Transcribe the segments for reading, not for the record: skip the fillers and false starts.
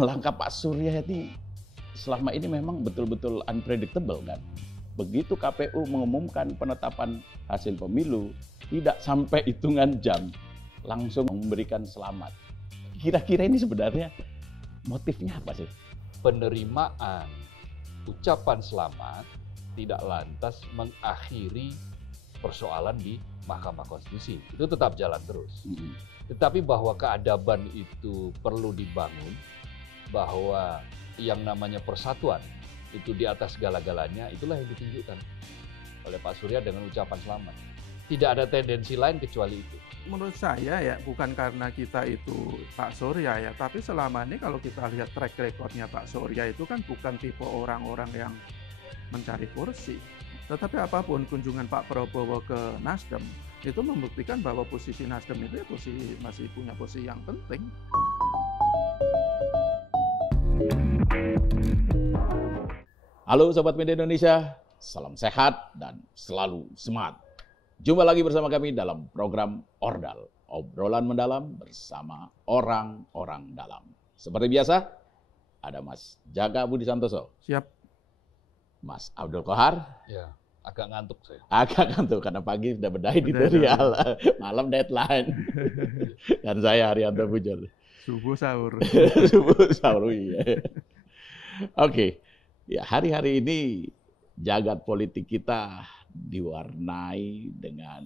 Langkah Pak Surya ini selama ini memang betul-betul unpredictable kan. Begitu KPU mengumumkan penetapan hasil pemilu, tidak sampai hitungan jam langsung memberikan selamat. Kira-kira ini sebenarnya motifnya apa sih? Penerimaan ucapan selamat tidak lantas mengakhiri persoalan di Mahkamah Konstitusi. Itu tetap jalan terus. Tetapi bahwa keadaban itu perlu dibangun, bahwa yang namanya persatuan itu di atas segala-galanya, itulah yang ditunjukkan oleh Pak Surya dengan ucapan selamat. Tidak ada tendensi lain kecuali itu. Menurut saya ya bukan karena kita itu Pak Surya ya, tapi selama ini kalau kita lihat track recordnya Pak Surya itu kan bukan tipe orang-orang yang mencari kursi. Tetapi apapun kunjungan Pak Prabowo ke Nasdem itu membuktikan bahwa posisi Nasdem itu ya masih punya posisi yang penting. Halo Sobat Media Indonesia, salam sehat dan selalu semangat. Jumpa lagi bersama kami dalam program Ordal, obrolan mendalam bersama orang-orang dalam. Seperti biasa, ada Mas Jaga Budi Santoso. Siap. Mas Abdul Kohar. Ya, agak ngantuk saya. Agak ngantuk karena pagi sudah berdaya editorial, malam deadline. Dan saya Haryanto Pujol. Subuh sahur. Subuh sahur, iya. Oke. Ya, hari-hari ini jagat politik kita diwarnai dengan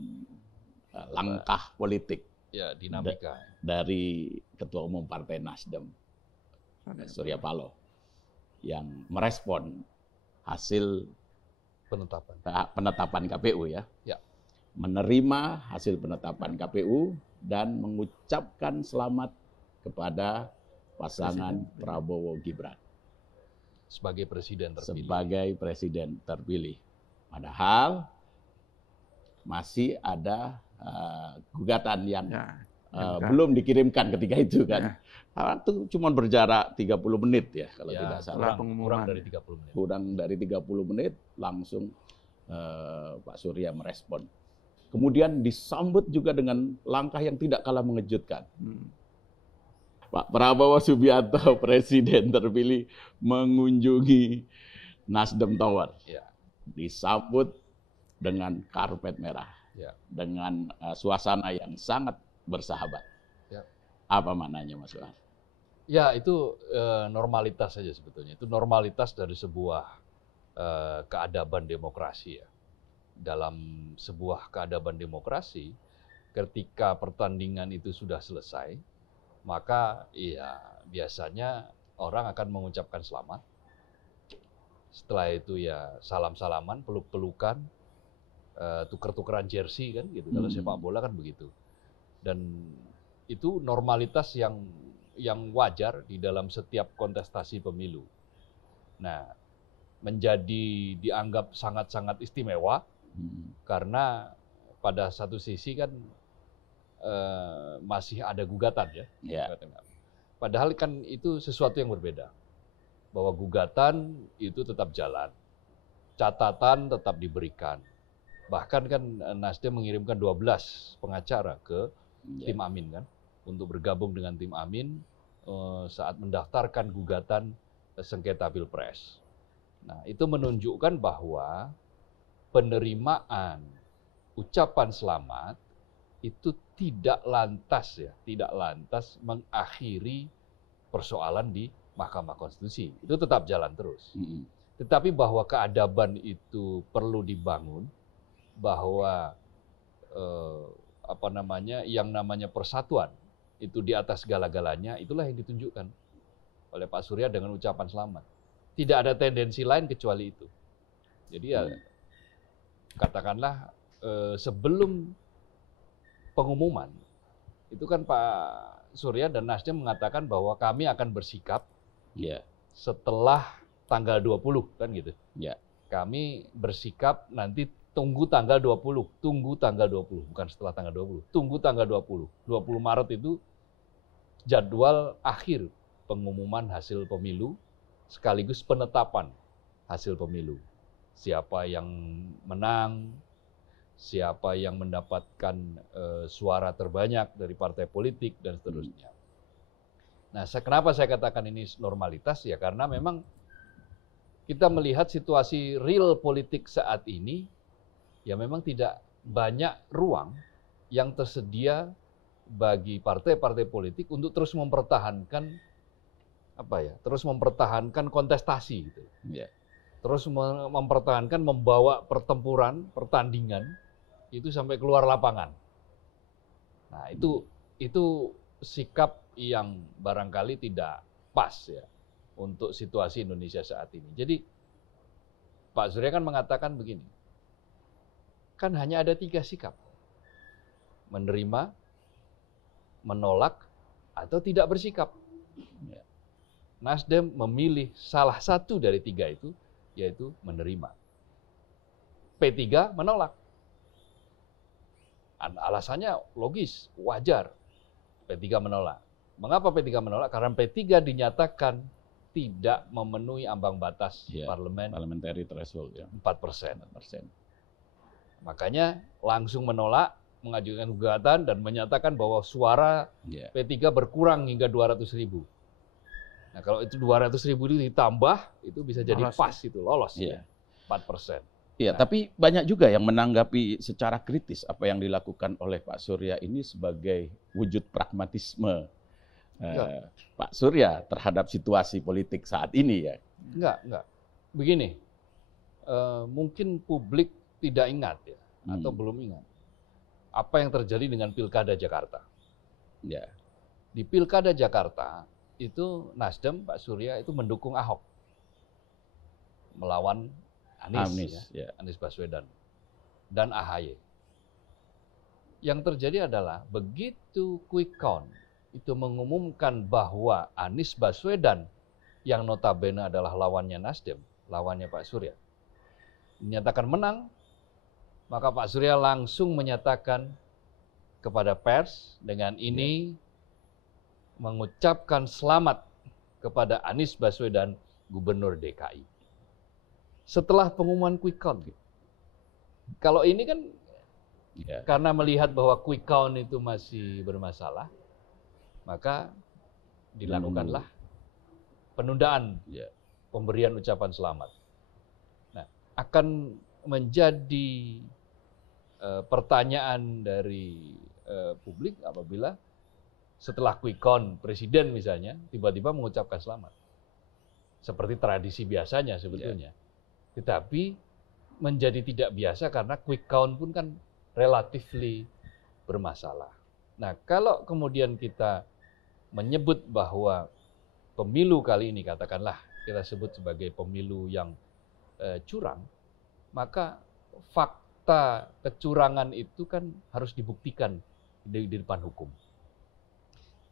langkah politik. Ya, dinamika. Dari Ketua Umum Partai Nasdem, Surya Paloh, yang merespon hasil penetapan KPU ya. Ya. Menerima hasil penetapan KPU dan mengucapkan selamat kepada pasangan Prabowo Gibran. Sebagai presiden terpilih. Sebagai presiden terpilih. Padahal masih ada gugatan yang belum dikirimkan ketika itu kan. Itu cuma berjarak 30 menit ya kalau tidak salah. Kurang dari 30 menit. Kurang dari 30 menit langsung Pak Surya merespon. Kemudian disambut juga dengan langkah yang tidak kalah mengejutkan. Pak Prabowo Subianto, presiden terpilih, mengunjungi Nasdem Tower. Ya. Disambut dengan karpet merah. Ya. Dengan suasana yang sangat bersahabat. Ya. Apa maknanya, Mas Wahar? Ya, itu normalitas saja sebetulnya. Itu normalitas dari sebuah keadaban demokrasi ya. Dalam sebuah keadaban demokrasi, ketika pertandingan itu sudah selesai, maka ya biasanya orang akan mengucapkan selamat. Setelah itu ya salam-salaman, peluk-pelukan, tuker-tukeran jersey kan gitu. Kalau sepak bola kan begitu. Dan itu normalitas yang wajar di dalam setiap kontestasi pemilu. Nah, menjadi dianggap sangat-sangat istimewa karena pada satu sisi kan masih ada gugatan ya. Ya. Padahal kan itu sesuatu yang berbeda. Bahwa gugatan itu tetap jalan. Catatan tetap diberikan. Bahkan kan Nasdem mengirimkan 12 pengacara ke tim Amin kan. Untuk bergabung dengan tim Amin saat mendaftarkan gugatan sengketa Pilpres. Nah, itu menunjukkan bahwa penerimaan ucapan selamat itu tidak lantas mengakhiri persoalan di Mahkamah Konstitusi. Itu tetap jalan terus. Tetapi bahwa keadaban itu perlu dibangun, bahwa yang namanya persatuan itu di atas segala-galanya, itulah yang ditunjukkan oleh Pak Surya dengan ucapan selamat. Tidak ada tendensi lain kecuali itu. Jadi ya katakanlah sebelum pengumuman, itu kan Pak Surya dan Nasdem mengatakan bahwa kami akan bersikap setelah tanggal 20 kan gitu. Kami bersikap nanti tunggu tanggal 20, bukan setelah tanggal 20, tunggu tanggal 20. 20 Maret itu jadwal akhir pengumuman hasil pemilu sekaligus penetapan hasil pemilu. Siapa yang menang, siapa yang mendapatkan suara terbanyak dari partai politik dan seterusnya. Nah, kenapa saya katakan ini normalitas ya karena memang kita melihat situasi real politik saat ini ya memang tidak banyak ruang yang tersedia bagi partai-partai politik untuk terus mempertahankan terus mempertahankan kontestasi gitu. Ya. Terus mempertahankan membawa pertandingan itu sampai keluar lapangan. Nah, itu sikap yang barangkali tidak pas ya untuk situasi Indonesia saat ini. Jadi Pak Surya kan mengatakan begini, kan hanya ada 3 sikap, menerima, menolak, atau tidak bersikap. Ya. Nasdem memilih salah satu dari 3 itu, yaitu menerima. P3 menolak. Alasannya logis, wajar. P3 menolak. Mengapa P3 menolak? Karena P3 dinyatakan tidak memenuhi ambang batas parliamentary threshold ya. 4%. 4%. Makanya langsung menolak, mengajukan gugatan dan menyatakan bahwa suara P3 berkurang hingga 200.000. Nah, kalau itu 200.000 itu ditambah, itu bisa jadi lolos ya. 4%. Iya, tapi banyak juga yang menanggapi secara kritis apa yang dilakukan oleh Pak Surya ini sebagai wujud pragmatisme Pak Surya terhadap situasi politik saat ini ya. Enggak. Begini, mungkin publik tidak ingat ya, atau belum ingat apa yang terjadi dengan Pilkada Jakarta. Ya. Di Pilkada Jakarta itu Nasdem, Pak Surya itu mendukung Ahok melawan Anies Baswedan dan AHY. Yang terjadi adalah begitu quick count itu mengumumkan bahwa Anies Baswedan yang notabene adalah lawannya Nasdem, lawannya Pak Surya, dinyatakan menang, maka Pak Surya langsung menyatakan kepada pers dengan ini mengucapkan selamat kepada Anies Baswedan, Gubernur DKI. Setelah pengumuman quick count. Kalau ini kan karena melihat bahwa quick count itu masih bermasalah, maka dilakukanlah penundaan pemberian ucapan selamat. Nah, akan menjadi pertanyaan dari publik apabila setelah quick count presiden misalnya tiba-tiba mengucapkan selamat. Seperti tradisi biasanya sebetulnya. Tetapi menjadi tidak biasa karena quick count pun kan relatively bermasalah. Nah, kalau kemudian kita menyebut bahwa pemilu kali ini katakanlah kita sebut sebagai pemilu yang curang, maka fakta kecurangan itu kan harus dibuktikan di depan hukum.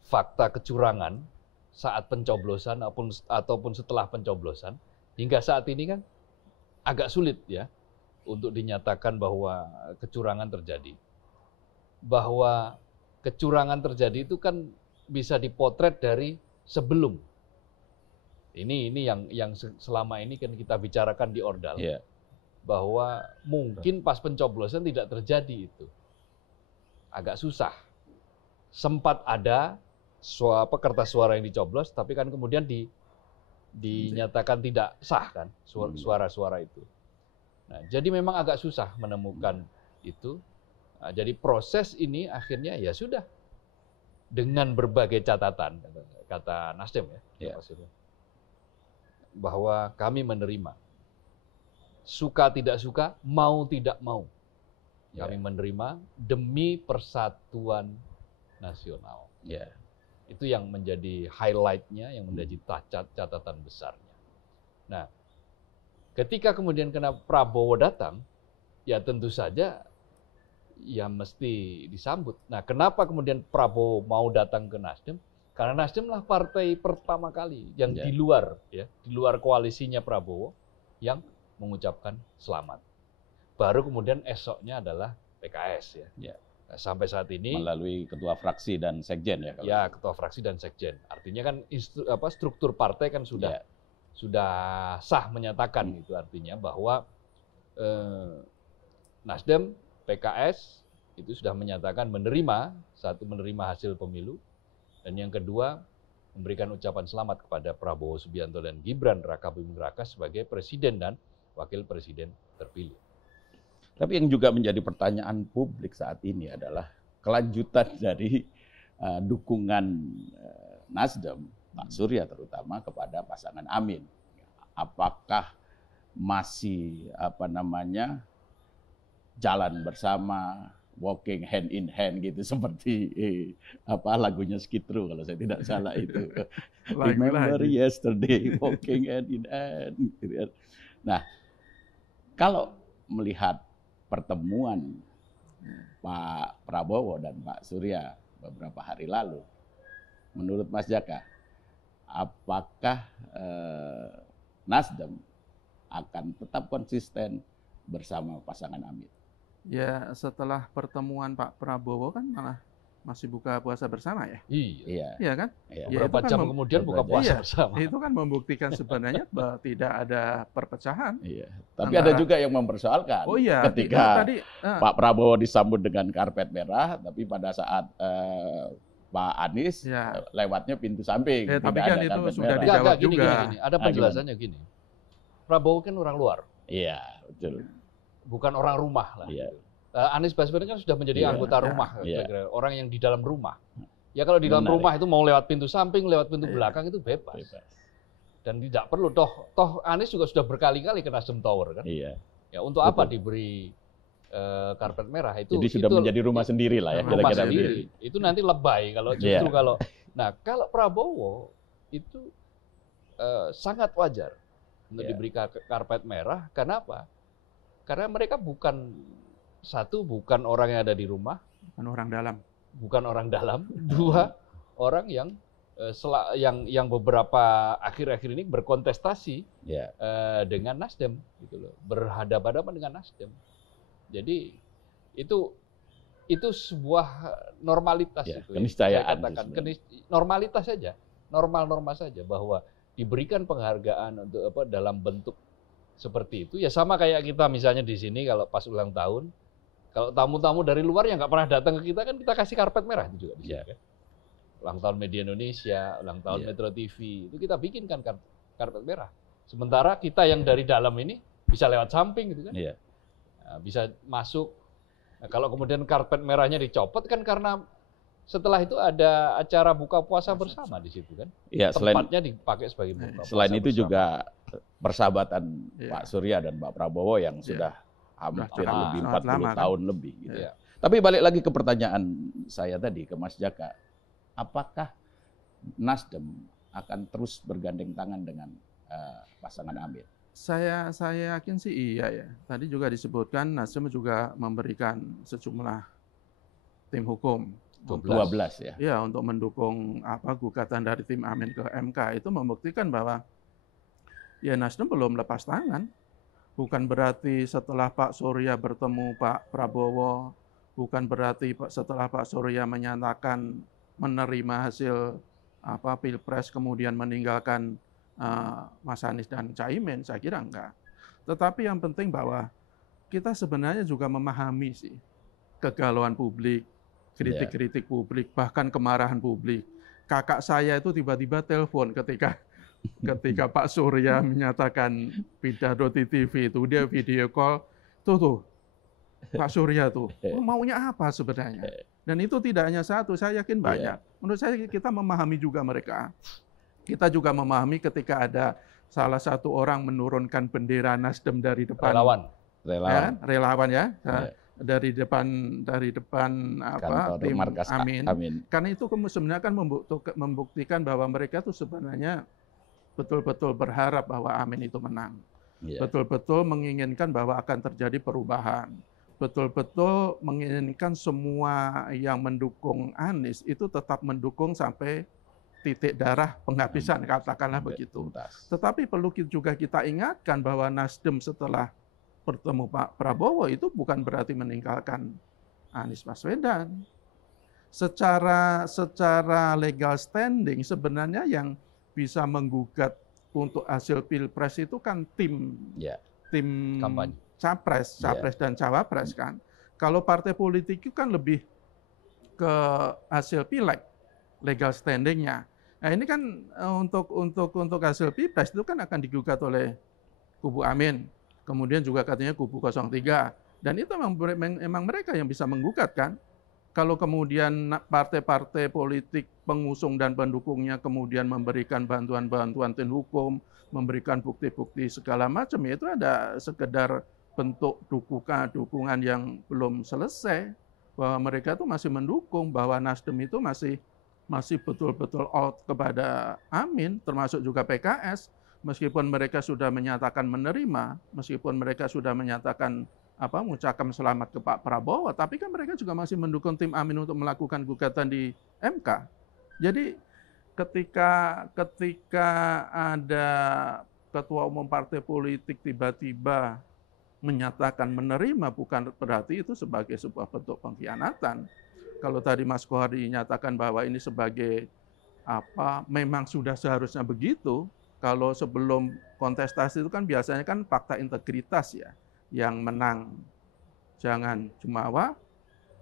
Fakta kecurangan saat pencoblosan ataupun setelah pencoblosan hingga saat ini kan agak sulit ya untuk dinyatakan bahwa kecurangan terjadi. Bahwa kecurangan terjadi itu kan bisa dipotret dari sebelum. Ini yang selama ini kan kita bicarakan di Ordal. Bahwa mungkin pas pencoblosan tidak terjadi itu. Agak susah. Sempat ada kertas suara yang dicoblos, tapi kan kemudian dinyatakan tidak sah kan suara-suara itu. Nah, jadi memang agak susah menemukan itu. Nah, jadi proses ini akhirnya ya sudah dengan berbagai catatan kata Nasdem ya. Bahwa kami menerima. Suka tidak suka, mau tidak mau. Kami menerima demi persatuan nasional. Itu yang menjadi highlight-nya, yang menjadi catatan besarnya. Nah, ketika kemudian Prabowo datang, ya tentu saja ya mesti disambut. Nah, kenapa kemudian Prabowo mau datang ke Nasdem? Karena Nasdem lah partai pertama kali yang di luar koalisinya Prabowo yang mengucapkan selamat. Baru kemudian esoknya adalah PKS ya. Sampai saat ini melalui ketua fraksi dan sekjen ya. Ya, ketua fraksi dan sekjen. Artinya kan struktur partai kan sudah sah menyatakan itu artinya bahwa Nasdem, PKS itu sudah menyatakan menerima hasil pemilu dan yang kedua memberikan ucapan selamat kepada Prabowo Subianto dan Gibran Rakabuming Raka sebagai presiden dan wakil presiden terpilih. Tapi yang juga menjadi pertanyaan publik saat ini adalah kelanjutan dari dukungan Nasdem, Pak Surya terutama kepada pasangan Amin. Apakah masih jalan bersama, walking hand in hand gitu seperti lagunya Skid Row kalau saya tidak salah itu. Remember yesterday, walking hand in hand. Gitu. Nah, kalau melihat pertemuan Pak Prabowo dan Pak Surya beberapa hari lalu, menurut Mas Jaka, apakah Nasdem akan tetap konsisten bersama pasangan Amin? Ya, setelah pertemuan Pak Prabowo kan malah masih buka puasa bersama ya? Iya. Iya kan? Iya. Berapa jam kemudian buka puasa bersama. Itu kan membuktikan sebenarnya bahwa tidak ada perpecahan. Iya. Tapi ada juga yang mempersoalkan. Oh iya. Ketika Pak Prabowo disambut dengan karpet merah, tapi pada saat Pak Anies lewatnya pintu samping. Tapi kan itu sudah dijawab juga. Gini. Ada penjelasannya gini. Prabowo kan orang luar. Iya, betul. Bukan orang rumah lah. Iya. Anies Baswedan kan sudah menjadi anggota rumah, orang yang di dalam rumah. Ya kalau di dalam rumah itu mau lewat pintu samping, lewat pintu belakang itu bebas. Dan tidak perlu, toh Anies juga sudah berkali-kali ke Nasdem Tower kan. Iya. Ya untuk apa diberi karpet merah itu? Jadi sudah menjadi rumah sendiri lah ya. Rumah sendiri. Itu nanti lebay kalau justru kalau. Nah kalau Prabowo itu sangat wajar untuk diberi karpet merah. Kenapa? Karena mereka bukan orang yang ada di rumah, bukan orang dalam, dua orang yang beberapa akhir-akhir ini berkontestasi dengan Nasdem, gitu loh, berhadapan-hadapan dengan Nasdem. Jadi itu sebuah normalitas itu. Keniscayaan. Normalitas saja, normal saja bahwa diberikan penghargaan untuk dalam bentuk seperti itu. Ya sama kayak kita misalnya di sini kalau pas ulang tahun, kalau tamu-tamu dari luar yang nggak pernah datang ke kita kan kita kasih karpet merah itu juga bisa kan. Ulang tahun Media Indonesia, ulang tahun Metro TV, itu kita bikinkan karpet merah. Sementara kita yang dari dalam ini bisa lewat samping gitu kan. Nah, bisa masuk. Nah, kalau kemudian karpet merahnya dicopot kan karena setelah itu ada acara buka puasa bersama di situ kan. Ya, tempatnya dipakai sebagai buka puasa. Selain itu bersama. juga persahabatan Pak Surya dan Pak Prabowo yang sudah hampir lebih 40 tahun lebih. Gitu. Tapi balik lagi ke pertanyaan saya tadi ke Mas Jaka, apakah Nasdem akan terus bergandeng tangan dengan pasangan Amin? Saya yakin sih iya ya. Tadi juga disebutkan Nasdem juga memberikan sejumlah tim hukum. 12 ya. Ya, untuk mendukung gugatan dari tim Amin ke MK itu membuktikan bahwa ya Nasdem belum lepas tangan. Bukan berarti setelah Pak Surya bertemu Pak Prabowo, bukan berarti setelah Pak Surya menyatakan menerima hasil Pilpres kemudian meninggalkan Mas Anies dan Caimin, saya kira enggak. Tetapi yang penting bahwa kita sebenarnya juga memahami sih kegalauan publik, kritik-kritik publik, bahkan kemarahan publik. Kakak saya itu tiba-tiba telepon ketika Pak Surya menyatakan pidato di TV itu, dia video call, tuh Pak Surya tuh, maunya apa sebenarnya? Dan itu tidak hanya satu, saya yakin banyak. Menurut saya kita memahami juga mereka. Kita juga memahami ketika ada salah satu orang menurunkan bendera Nasdem dari depan relawan ya. Dari depan tim markas Amin. Karena itu sebenarnya kan membuktikan bahwa mereka itu sebenarnya betul-betul berharap bahwa Amin itu menang. Betul-betul menginginkan bahwa akan terjadi perubahan. Betul-betul menginginkan semua yang mendukung Anies itu tetap mendukung sampai titik darah penghabisan, katakanlah begitu. Tetapi perlu juga kita ingatkan bahwa Nasdem setelah bertemu Pak Prabowo itu bukan berarti meninggalkan Anies Baswedan. Secara legal standing sebenarnya yang bisa menggugat untuk hasil Pilpres itu kan tim kampanye. Capres dan Cawapres kan. Kalau partai politik itu kan lebih ke hasil pileg, legal standingnya. Nah ini kan untuk hasil Pilpres itu kan akan digugat oleh kubu Amin, kemudian juga katanya kubu 03, dan itu memang mereka yang bisa menggugat kan. Kalau kemudian partai-partai politik pengusung dan pendukungnya kemudian memberikan bantuan-bantuan tim hukum, memberikan bukti-bukti segala macam, ya itu ada sekedar bentuk dukungan yang belum selesai, bahwa mereka itu masih mendukung, bahwa Nasdem itu masih betul-betul out kepada Amin, termasuk juga PKS, meskipun mereka sudah menyatakan menerima, meskipun mereka sudah menyatakan mengucapkan selamat ke Pak Prabowo, tapi kan mereka juga masih mendukung tim Amin untuk melakukan gugatan di MK. Jadi ketika ada ketua umum partai politik tiba-tiba menyatakan menerima, bukan berarti itu sebagai sebuah bentuk pengkhianatan. Kalau tadi Mas Kohar dinyatakan bahwa ini sebagai memang sudah seharusnya begitu. Kalau sebelum kontestasi itu kan biasanya kan fakta integritas ya, yang menang jangan jumawa,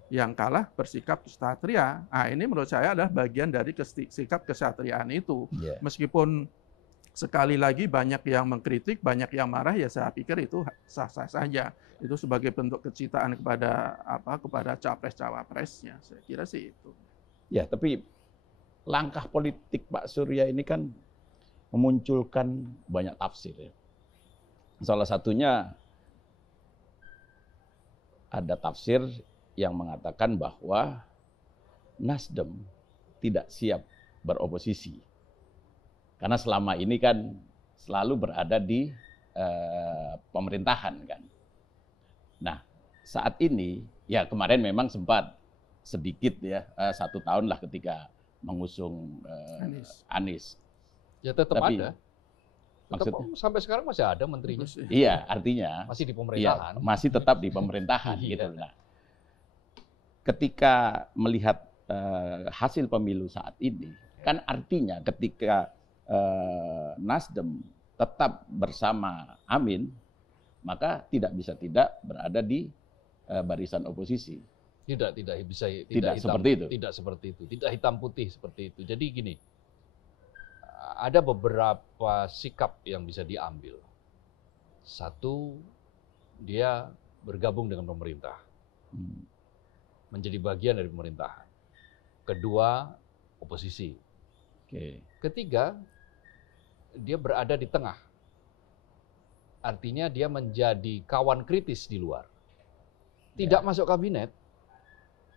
yang kalah bersikap ksatria. Nah, ini menurut saya adalah bagian dari sikap kesatriaan itu. Meskipun sekali lagi banyak yang mengkritik, banyak yang marah, ya saya pikir itu sah-sah saja. Itu sebagai bentuk kecintaan kepada capres-cawapresnya. Saya kira sih itu. Ya, tapi langkah politik Pak Surya ini kan memunculkan banyak tafsir. Ya. Salah satunya ada tafsir yang mengatakan bahwa Nasdem tidak siap beroposisi. Karena selama ini kan selalu berada di pemerintahan kan. Nah, saat ini ya kemarin memang sempat sedikit ya 1 tahun lah ketika mengusung Anies. Ya tetap tapi, ada. Tetap sampai sekarang masih ada menterinya. Iya, artinya masih di pemerintahan. Iya, masih tetap di pemerintahan gitu. Nah, ketika melihat hasil pemilu saat ini, kan artinya ketika Nasdem tetap bersama Amin, maka tidak bisa tidak berada di barisan oposisi. Tidak bisa tidak hitam, seperti itu. Tidak seperti itu. Tidak hitam putih seperti itu. Jadi gini, ada beberapa sikap yang bisa diambil. Satu, dia bergabung dengan pemerintah. Menjadi bagian dari pemerintahan. Kedua, oposisi. Ketiga, dia berada di tengah. Artinya dia menjadi kawan kritis di luar. Tidak masuk kabinet,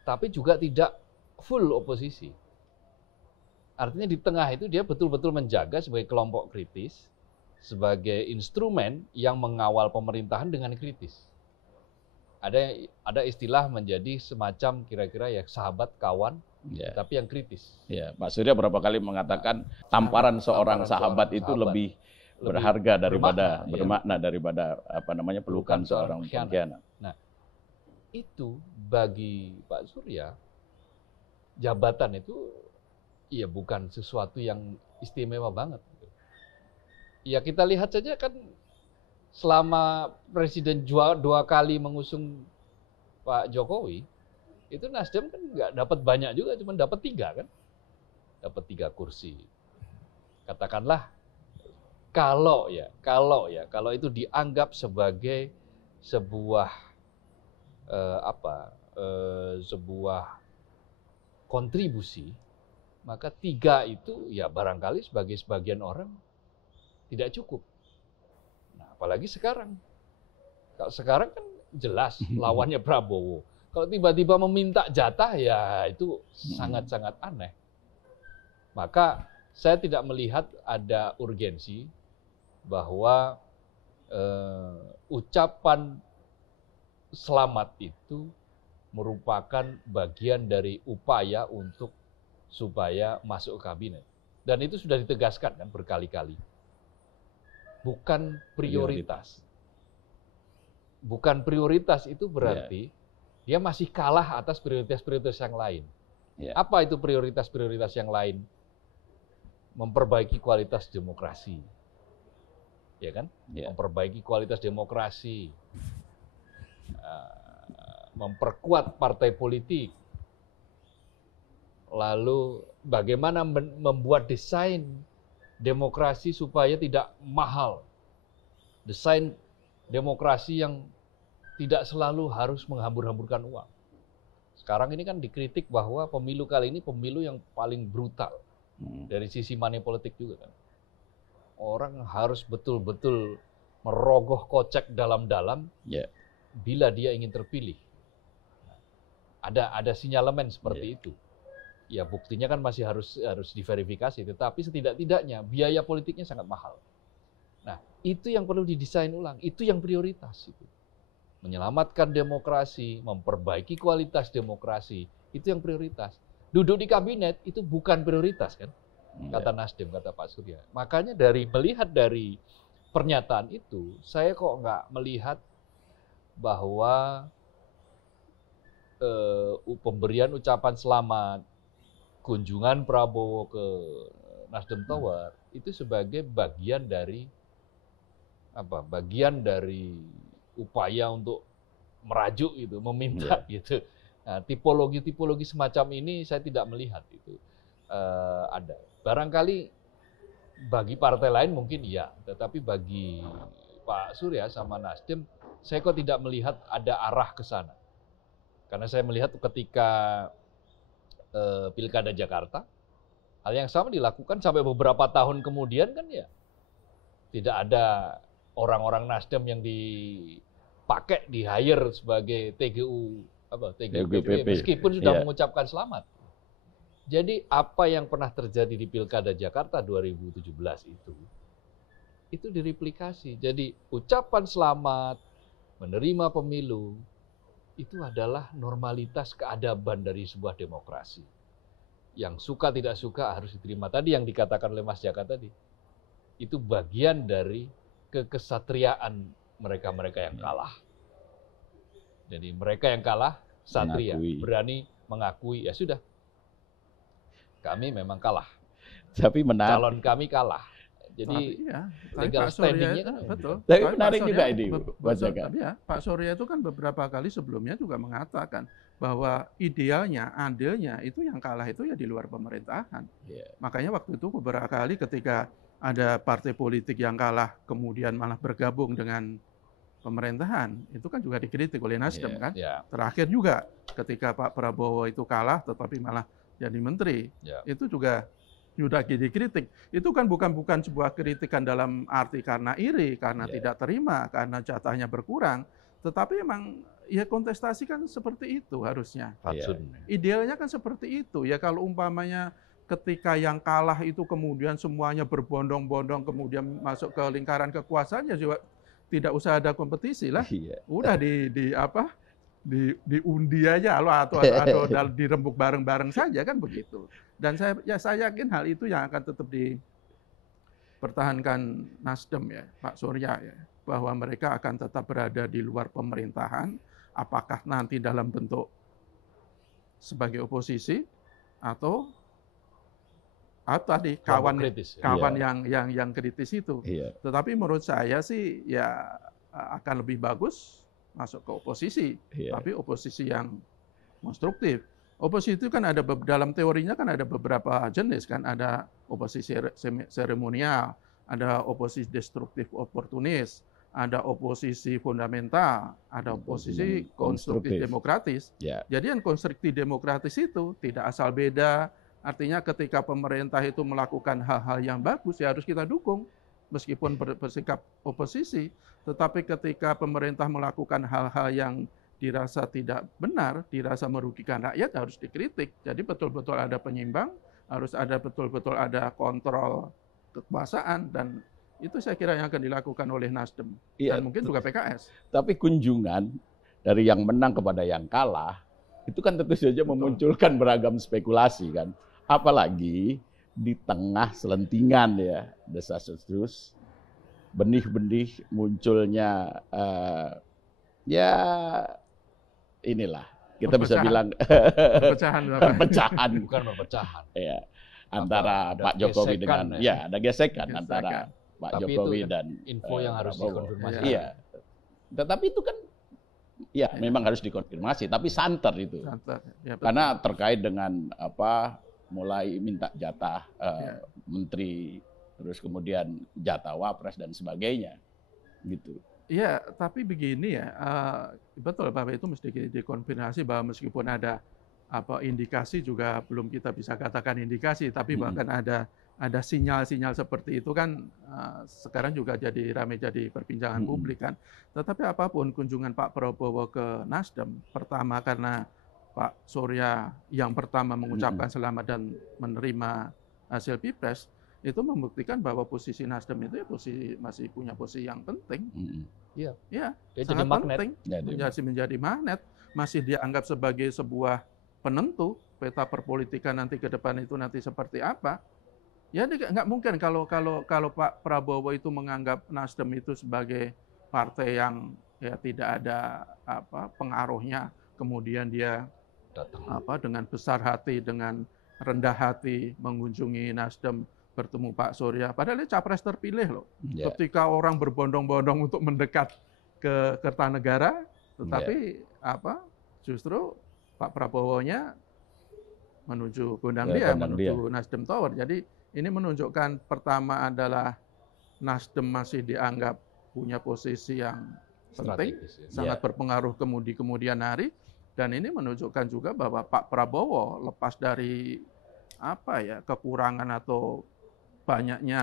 tapi juga tidak full oposisi. Artinya di tengah itu dia betul-betul menjaga sebagai kelompok kritis, sebagai instrumen yang mengawal pemerintahan dengan kritis. Ada istilah menjadi semacam kira-kira ya sahabat, kawan, tapi yang kritis. Ya, Pak Surya berapa kali mengatakan tamparan seorang sahabat itu lebih berharga daripada bermakna daripada pelukan seorang pengkhianat. Nah, itu bagi Pak Surya jabatan itu ya bukan sesuatu yang istimewa banget. Ya kita lihat saja kan selama Presiden 2 kali mengusung Pak Jokowi, itu Nasdem kan nggak dapat banyak juga, cuma dapat 3 kan, dapat 3 kursi. Katakanlah kalau itu dianggap sebagai sebuah sebuah kontribusi, maka 3 itu ya barangkali sebagai sebagian orang tidak cukup. Nah, apalagi sekarang. Kalau sekarang kan jelas lawannya Prabowo. Kalau tiba-tiba meminta jatah ya itu sangat-sangat aneh. Maka saya tidak melihat ada urgensi bahwa ucapan selamat itu merupakan bagian dari upaya untuk supaya masuk ke kabinet. Dan itu sudah ditegaskan kan berkali-kali. Bukan prioritas. Bukan prioritas itu berarti dia masih kalah atas prioritas-prioritas yang lain. Apa itu prioritas-prioritas yang lain? Memperbaiki kualitas demokrasi. Ya kan? Memperbaiki kualitas demokrasi. Memperkuat partai politik. Lalu bagaimana membuat desain demokrasi supaya tidak mahal. Desain demokrasi yang tidak selalu harus menghambur-hamburkan uang. Sekarang ini kan dikritik bahwa pemilu kali ini pemilu yang paling brutal. Dari sisi money politik juga kan. Orang harus betul-betul merogoh kocek dalam-dalam bila dia ingin terpilih. Ada sinyalemen seperti itu. Ya buktinya kan masih harus diverifikasi, tetapi setidak-tidaknya biaya politiknya sangat mahal. Nah, itu yang perlu didesain ulang, itu yang prioritas itu. Menyelamatkan demokrasi, memperbaiki kualitas demokrasi, itu yang prioritas. Duduk di kabinet itu bukan prioritas kan? Kata Nasdem, kata Pak Surya. Makanya melihat dari pernyataan itu, saya kok nggak melihat bahwa pemberian ucapan selamat, kunjungan Prabowo ke Nasdem Tower itu sebagai bagian dari upaya untuk merajuk gitu, meminta gitu. Nah, tipologi semacam ini saya tidak melihat itu ada. Barangkali bagi partai lain mungkin iya, tetapi bagi Pak Surya sama Nasdem, saya kok tidak melihat ada arah ke sana. Karena saya melihat ketika Pilkada Jakarta, hal yang sama dilakukan sampai beberapa tahun kemudian kan ya. Tidak ada orang-orang Nasdem yang dipakai, di-hire sebagai TGUP, meskipun sudah mengucapkan selamat. Jadi apa yang pernah terjadi di Pilkada Jakarta 2017 itu direplikasi. Jadi ucapan selamat, menerima pemilu, itu adalah normalitas keadaban dari sebuah demokrasi. Yang suka tidak suka harus diterima. Tadi yang dikatakan oleh Mas Jaka tadi, itu bagian dari kekesatriaan mereka-mereka yang kalah. Jadi mereka yang kalah, satria, berani mengakui, ya sudah, kami memang kalah. Tapi menarik. Calon kami kalah. Jadi legal standing-nya kan betul. Tapi menarik juga ini, Pak Surya itu kan beberapa kali sebelumnya juga mengatakan bahwa idealnya, adilnya itu yang kalah itu ya di luar pemerintahan. Makanya waktu itu beberapa kali ketika ada partai politik yang kalah kemudian malah bergabung dengan pemerintahan, itu kan juga dikritik oleh Nasdem kan. Terakhir juga ketika Pak Prabowo itu kalah tetapi malah jadi menteri, itu juga sudah dikritik. Itu kan bukan sebuah kritikan dalam arti karena iri, karena tidak terima, karena jatahnya berkurang. Tetapi emang ya kontestasi kan seperti itu harusnya. Idealnya kan seperti itu. Ya kalau umpamanya ketika yang kalah itu kemudian semuanya berbondong-bondong kemudian masuk ke lingkaran kekuasaan ya juga tidak usah ada kompetisi lah. Udah diundi aja atau dirembuk bareng-bareng saja kan begitu. Dan saya yakin hal itu yang akan tetap dipertahankan Nasdem ya, Pak Surya ya, bahwa mereka akan tetap berada di luar pemerintahan, apakah nanti dalam bentuk sebagai oposisi atau tadi kawan yang kritis itu. Tetapi menurut saya sih ya akan lebih bagus masuk ke oposisi, tapi oposisi yang konstruktif. Oposisi itu kan ada dalam teorinya kan ada beberapa jenis kan, ada oposisi seremonial, ada oposisi destruktif oportunis, ada oposisi fundamental, ada oposisi konstruktif demokratis. Jadi yang konstruktif demokratis itu tidak asal beda, artinya ketika pemerintah itu melakukan hal-hal yang bagus ya harus kita dukung meskipun bersikap oposisi. Tetapi ketika pemerintah melakukan hal-hal yang dirasa tidak benar, dirasa merugikan rakyat, harus dikritik. Jadi betul-betul ada penyimbang, harus ada betul-betul ada kontrol kekuasaan, dan itu saya kira yang akan dilakukan oleh Nasdem dan mungkin juga PKS. Tapi kunjungan dari yang menang kepada yang kalah itu kan tentu saja memunculkan beragam spekulasi kan. Apalagi di tengah selentingan ya desas-desus, benih-benih munculnya inilah kita bisa bilang perpecahan, bukan perpecahan. Ya, antara Pak Jokowi dengan ada gesekan antara Pak Jokowi kan dan info yang harus dikonfirmasi. Iya. Tetapi itu kan memang harus dikonfirmasi, tapi santer itu. Ya, karena terkait dengan mulai minta jatah menteri, terus kemudian jatah wapres dan sebagainya, gitu. Iya, tapi begini ya, betul Bapak, itu mesti dikonfirmasi bahwa meskipun ada indikasi, juga belum kita bisa katakan indikasi, tapi bahkan ada sinyal-sinyal seperti itu kan sekarang juga jadi ramai, jadi perbincangan publik kan. Tetapi apapun kunjungan Pak Prabowo ke Nasdem, pertama karena Pak Surya yang pertama mengucapkan selamat dan menerima hasil Pilpres, itu membuktikan bahwa posisi Nasdem itu ya masih punya posisi yang penting. Iya. Ya, Dia sangat jadi magnet. penting. Menjadi magnet, masih dianggap sebagai sebuah penentu peta perpolitikan nanti ke depan itu nanti seperti apa. Ya nggak mungkin kalau Pak Prabowo itu menganggap Nasdem itu sebagai partai yang ya tidak ada pengaruhnya, kemudian dia dengan besar hati, dengan rendah hati mengunjungi Nasdem, bertemu Pak Surya, padahal dia capres terpilih loh. Ketika orang berbondong-bondong untuk mendekat ke Kertanegara, tetapi justru Pak Prabowo-nya menuju gondang dia, menuju Nasdem Tower. Jadi ini menunjukkan pertama adalah Nasdem masih dianggap punya posisi yang penting, sangat berpengaruh kemudian hari, dan ini menunjukkan juga bahwa Pak Prabowo lepas dari kekurangan atau banyaknya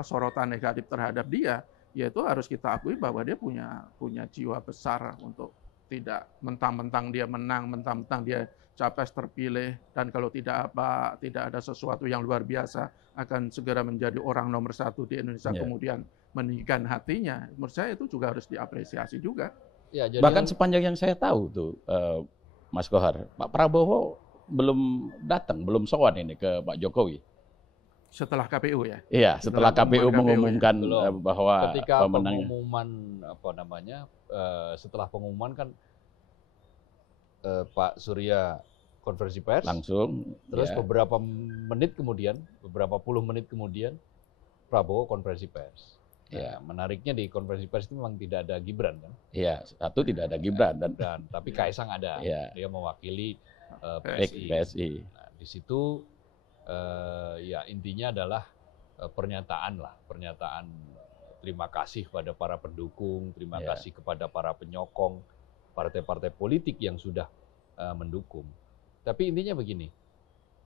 sorotan negatif terhadap dia, yaitu harus kita akui bahwa dia punya jiwa besar untuk tidak mentang-mentang dia menang, mentang-mentang dia capres terpilih, dan kalau tidak ada sesuatu yang luar biasa akan segera menjadi orang nomor 1 di Indonesia, kemudian meninggikan hatinya. Menurut saya itu juga harus diapresiasi juga. Ya, bahkan sepanjang yang saya tahu tuh, Mas Kohar, Pak Prabowo belum datang, belum sowan ini ke Pak Jokowi. Setelah KPU ya? Iya, setelah KPU mengumumkan bahwa ketika pengumuman setelah pengumuman kan Pak Surya konferensi pers langsung, terus beberapa puluh menit kemudian Prabowo konferensi pers. Ya, menariknya di konferensi pers itu memang tidak ada Gibran kan? Iya, satu tidak ada Gibran dan tapi Kaisang ada, dia mewakili PSI. Nah, di situ ya intinya adalah pernyataan terima kasih kepada para pendukung, terima kasih kepada para penyokong partai-partai politik yang sudah mendukung. Tapi intinya begini,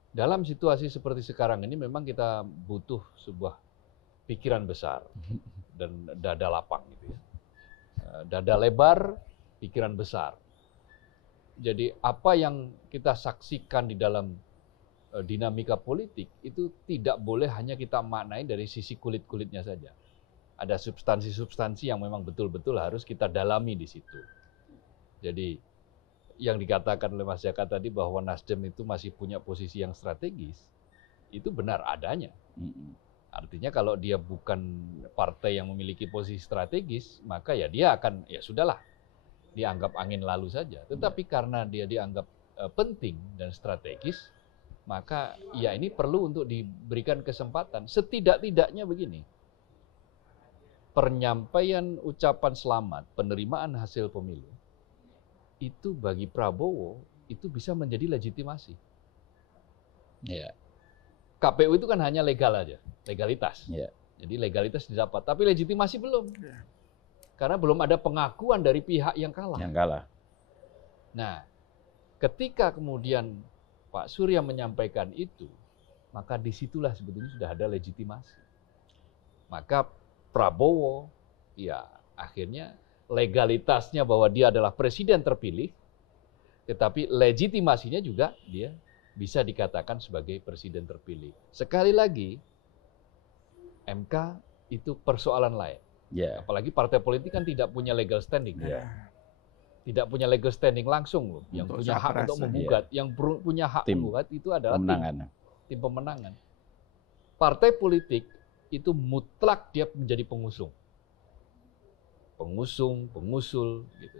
dalam situasi seperti sekarang ini memang kita butuh sebuah pikiran besar dan dada lapang gitu ya. Dada lebar, pikiran besar. Jadi apa yang kita saksikan di dalam dinamika politik itu tidak boleh hanya kita maknai dari sisi kulit-kulitnya saja. Ada substansi-substansi yang memang betul-betul harus kita dalami di situ. Jadi yang dikatakan oleh Mas Jaka tadi bahwa Nasdem itu masih punya posisi yang strategis, itu benar adanya. Artinya kalau dia bukan partai yang memiliki posisi strategis, maka ya dia akan, ya sudahlah, dianggap angin lalu saja. Tetapi karena dia dianggap penting dan strategis, maka ya ini perlu untuk diberikan kesempatan. Setidak-tidaknya begini, penyampaian ucapan selamat, penerimaan hasil pemilu, itu bagi Prabowo itu bisa menjadi legitimasi. Ya. KPU itu kan hanya legal aja, legalitas. Ya. Jadi legalitas didapat, tapi legitimasi belum. Karena belum ada pengakuan dari pihak yang kalah. Yang kalah. Nah, ketika kemudian Pak Surya menyampaikan itu, maka disitulah sebetulnya sudah ada legitimasi. Maka Prabowo, ya akhirnya legalitasnya bahwa dia adalah presiden terpilih, tetapi legitimasinya juga dia bisa dikatakan sebagai presiden terpilih. Sekali lagi, MK itu persoalan lain. Yeah. Apalagi partai politik kan tidak punya legal standing. Yeah. Tidak punya legal standing langsung loh. Yang punya hak untuk menggugat, yang punya hak menggugat itu adalah tim pemenangan. Partai politik itu mutlak dia menjadi pengusung. Pengusul, gitu.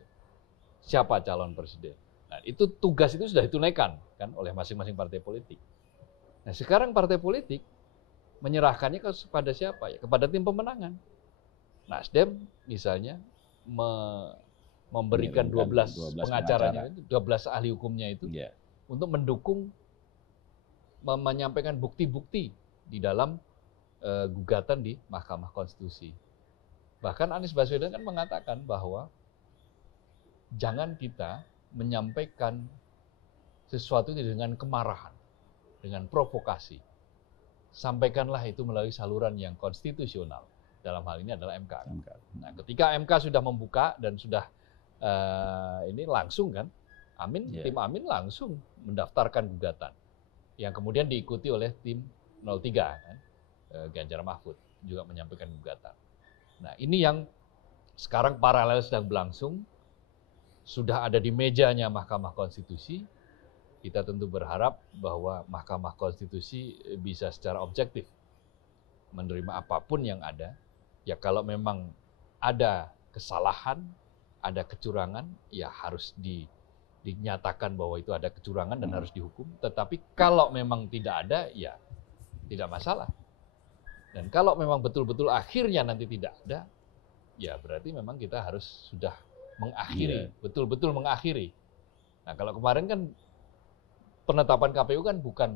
Siapa calon presiden? Nah, itu tugas itu sudah ditunaikan kan oleh masing-masing partai politik. Nah, sekarang partai politik menyerahkannya kepada siapa ya? Kepada tim pemenangan. Nasdem misalnya memberikan 12 pengacaranya, 12 ahli hukumnya itu untuk mendukung menyampaikan bukti-bukti di dalam gugatan di Mahkamah Konstitusi. Bahkan Anies Baswedan kan mengatakan bahwa jangan kita menyampaikan sesuatu dengan kemarahan, dengan provokasi. Sampaikanlah itu melalui saluran yang konstitusional. Dalam hal ini adalah MK. Nah, ketika MK sudah membuka dan sudah ini langsung kan, tim Amin langsung mendaftarkan gugatan yang kemudian diikuti oleh tim 03 kan, Ganjar Mahfud juga menyampaikan gugatan. Nah, ini yang sekarang paralel sedang berlangsung, sudah ada di mejanya Mahkamah Konstitusi. Kita tentu berharap bahwa Mahkamah Konstitusi bisa secara objektif menerima apapun yang ada. Ya kalau memang ada kesalahan, ada kecurangan, ya harus dinyatakan bahwa itu ada kecurangan dan harus dihukum. Tetapi kalau memang tidak ada, ya tidak masalah. Dan kalau memang betul-betul akhirnya nanti tidak ada, ya berarti memang kita harus sudah mengakhiri, betul-betul mengakhiri. Nah kalau kemarin kan penetapan KPU kan bukan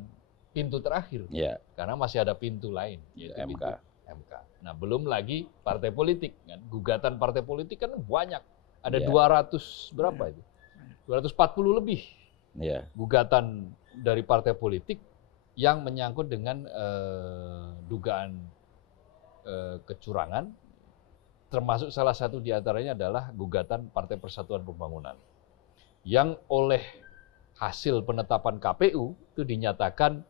pintu terakhir, karena masih ada pintu lain, yaitu MK. Nah belum lagi partai politik, kan? Gugatan partai politik kan banyak, ada 200 berapa itu? 240 lebih gugatan dari partai politik yang menyangkut dengan dugaan kecurangan, termasuk salah satu diantaranya adalah gugatan Partai Persatuan Pembangunan, yang oleh hasil penetapan KPU itu dinyatakan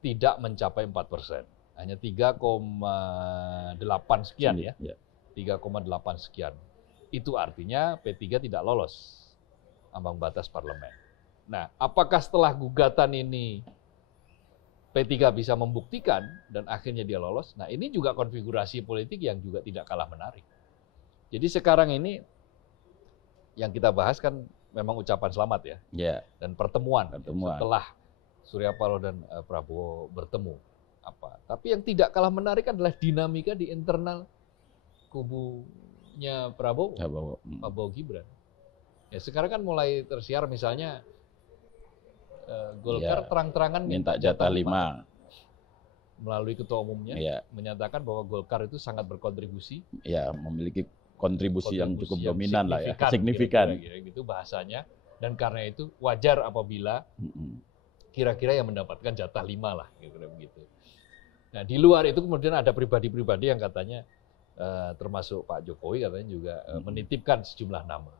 tidak mencapai 4%, hanya 3,8 sekian ya, 3,8 sekian. Itu artinya P3 tidak lolos ambang batas parlemen. Nah, apakah setelah gugatan ini P3 bisa membuktikan dan akhirnya dia lolos? Nah, ini juga konfigurasi politik yang juga tidak kalah menarik. Jadi sekarang ini yang kita bahas kan memang ucapan selamat ya, dan pertemuan setelah Surya Paloh dan Prabowo bertemu. Tapi yang tidak kalah menarik adalah dinamika di internal kubunya Prabowo, Prabowo Gibran. Ya sekarang kan mulai tersiar misalnya Golkar terang-terangan minta jatah 5 melalui ketua umumnya menyatakan bahwa Golkar itu sangat berkontribusi, memiliki kontribusi yang cukup dominan lah ya, signifikan. Kira-kira gitu bahasanya, dan karena itu wajar apabila kira-kira yang mendapatkan jatah 5 lah, kira-kira begitu. Nah di luar itu kemudian ada pribadi-pribadi yang katanya termasuk Pak Jokowi katanya juga menitipkan sejumlah nama.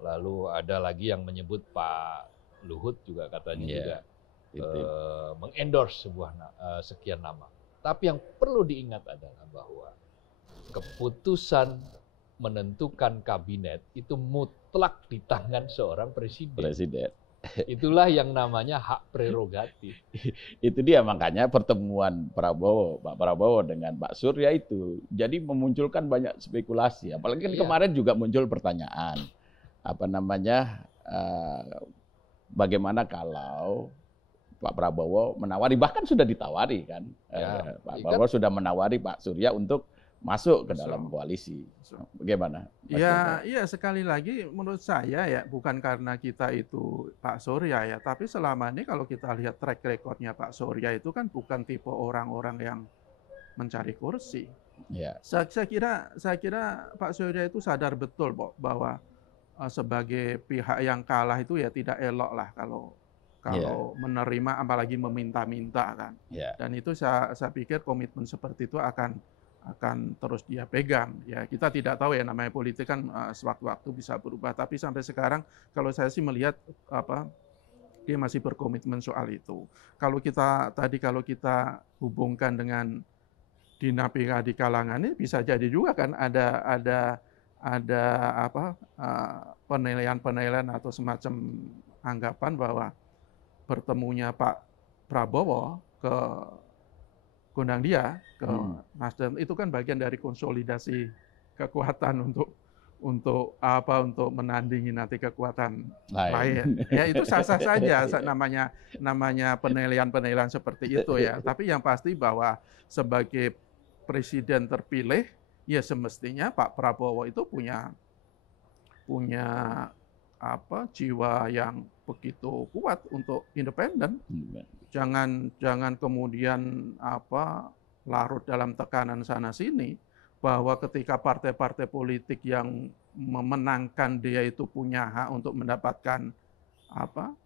Lalu ada lagi yang menyebut Pak Luhut juga katanya juga mengendorse sekian nama. Tapi yang perlu diingat adalah bahwa keputusan menentukan kabinet itu mutlak di tangan seorang presiden. Itulah yang namanya hak prerogatif. Itu dia makanya pertemuan Pak Prabowo dengan Pak Surya itu jadi memunculkan banyak spekulasi. Apalagi kan kemarin juga muncul pertanyaan, bagaimana kalau Pak Prabowo menawari, bahkan sudah ditawari kan, Pak Prabowo sudah menawari Pak Surya untuk masuk ke dalam koalisi. Bagaimana? Iya sekali lagi menurut saya ya bukan karena kita itu Pak Surya ya, tapi selama ini kalau kita lihat track recordnya Pak Surya itu kan bukan tipe orang-orang yang mencari kursi. Saya kira Pak Surya itu sadar betul bahwa sebagai pihak yang kalah itu ya tidak elok lah kalau menerima apalagi meminta-minta kan. Dan itu saya pikir komitmen seperti itu akan terus dia pegang. Ya kita tidak tahu ya, namanya politik kan sewaktu-waktu bisa berubah. Tapi sampai sekarang kalau saya sih melihat dia masih berkomitmen soal itu. Kalau kita hubungkan dengan dinamika di kalangan ini bisa jadi juga kan ada penilaian atau semacam anggapan bahwa bertemunya Pak Prabowo ke Gondang Dia ke Nasdem itu kan bagian dari konsolidasi kekuatan untuk menandingi nanti kekuatan lain. Ya itu sah-sah saja namanya penilaian seperti itu ya. Tapi yang pasti bahwa sebagai presiden terpilih ya semestinya Pak Prabowo itu punya jiwa yang begitu kuat untuk independen. jangan kemudian larut dalam tekanan sana sini, bahwa ketika partai-partai politik yang memenangkan dia itu punya hak untuk mendapatkan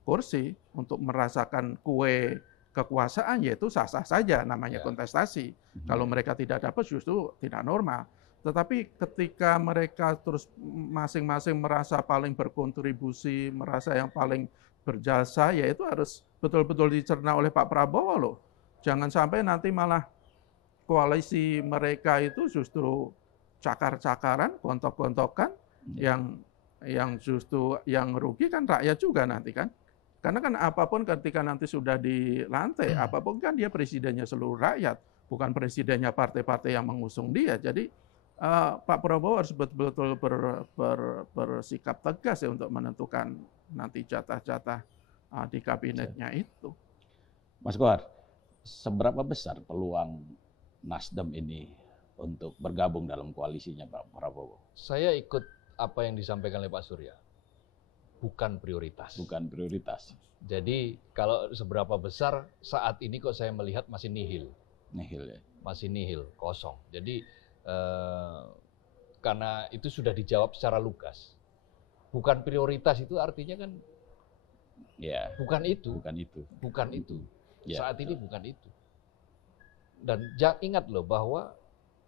kursi, untuk merasakan kue kekuasaan, yaitu sah-sah saja, namanya kontestasi. Kalau mereka tidak dapat justru tidak normal. Tetapi ketika mereka terus masing-masing merasa paling berkontribusi, merasa yang paling berjasa, ya itu harus betul-betul dicerna oleh Pak Prabowo loh. Jangan sampai nanti malah koalisi mereka itu justru cakar-cakaran, gontok-gontokan, yang justru yang rugi kan rakyat juga nanti kan. Karena kan apapun ketika nanti sudah dilantik, apapun kan dia presidennya seluruh rakyat, bukan presidennya partai-partai yang mengusung dia. Jadi Pak Prabowo harus betul-betul bersikap tegas ya untuk menentukan nanti jatah-jatah di kabinetnya itu. Mas Kohar, seberapa besar peluang Nasdem ini untuk bergabung dalam koalisinya Pak Prabowo? Saya ikut apa yang disampaikan oleh Pak Surya. Bukan prioritas. Bukan prioritas. Jadi kalau seberapa besar saat ini kok saya melihat masih nihil. Nihil ya. Masih nihil, kosong. Jadi karena itu sudah dijawab secara lugas. Bukan prioritas itu artinya kan ya, bukan itu. Bukan itu. Bukan itu. Ya, saat ini bukan itu. Dan ingat loh bahwa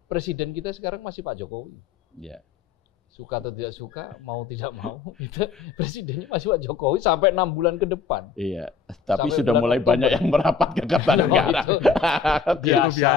presiden kita sekarang masih Pak Jokowi. Ya. Suka atau tidak suka, mau tidak mau, itu presidennya masih Pak Jokowi sampai 6 bulan ke depan. Iya, tapi Sampai sudah mulai Oktober. banyak yang merapat ke Kartanegara. Itu biasa.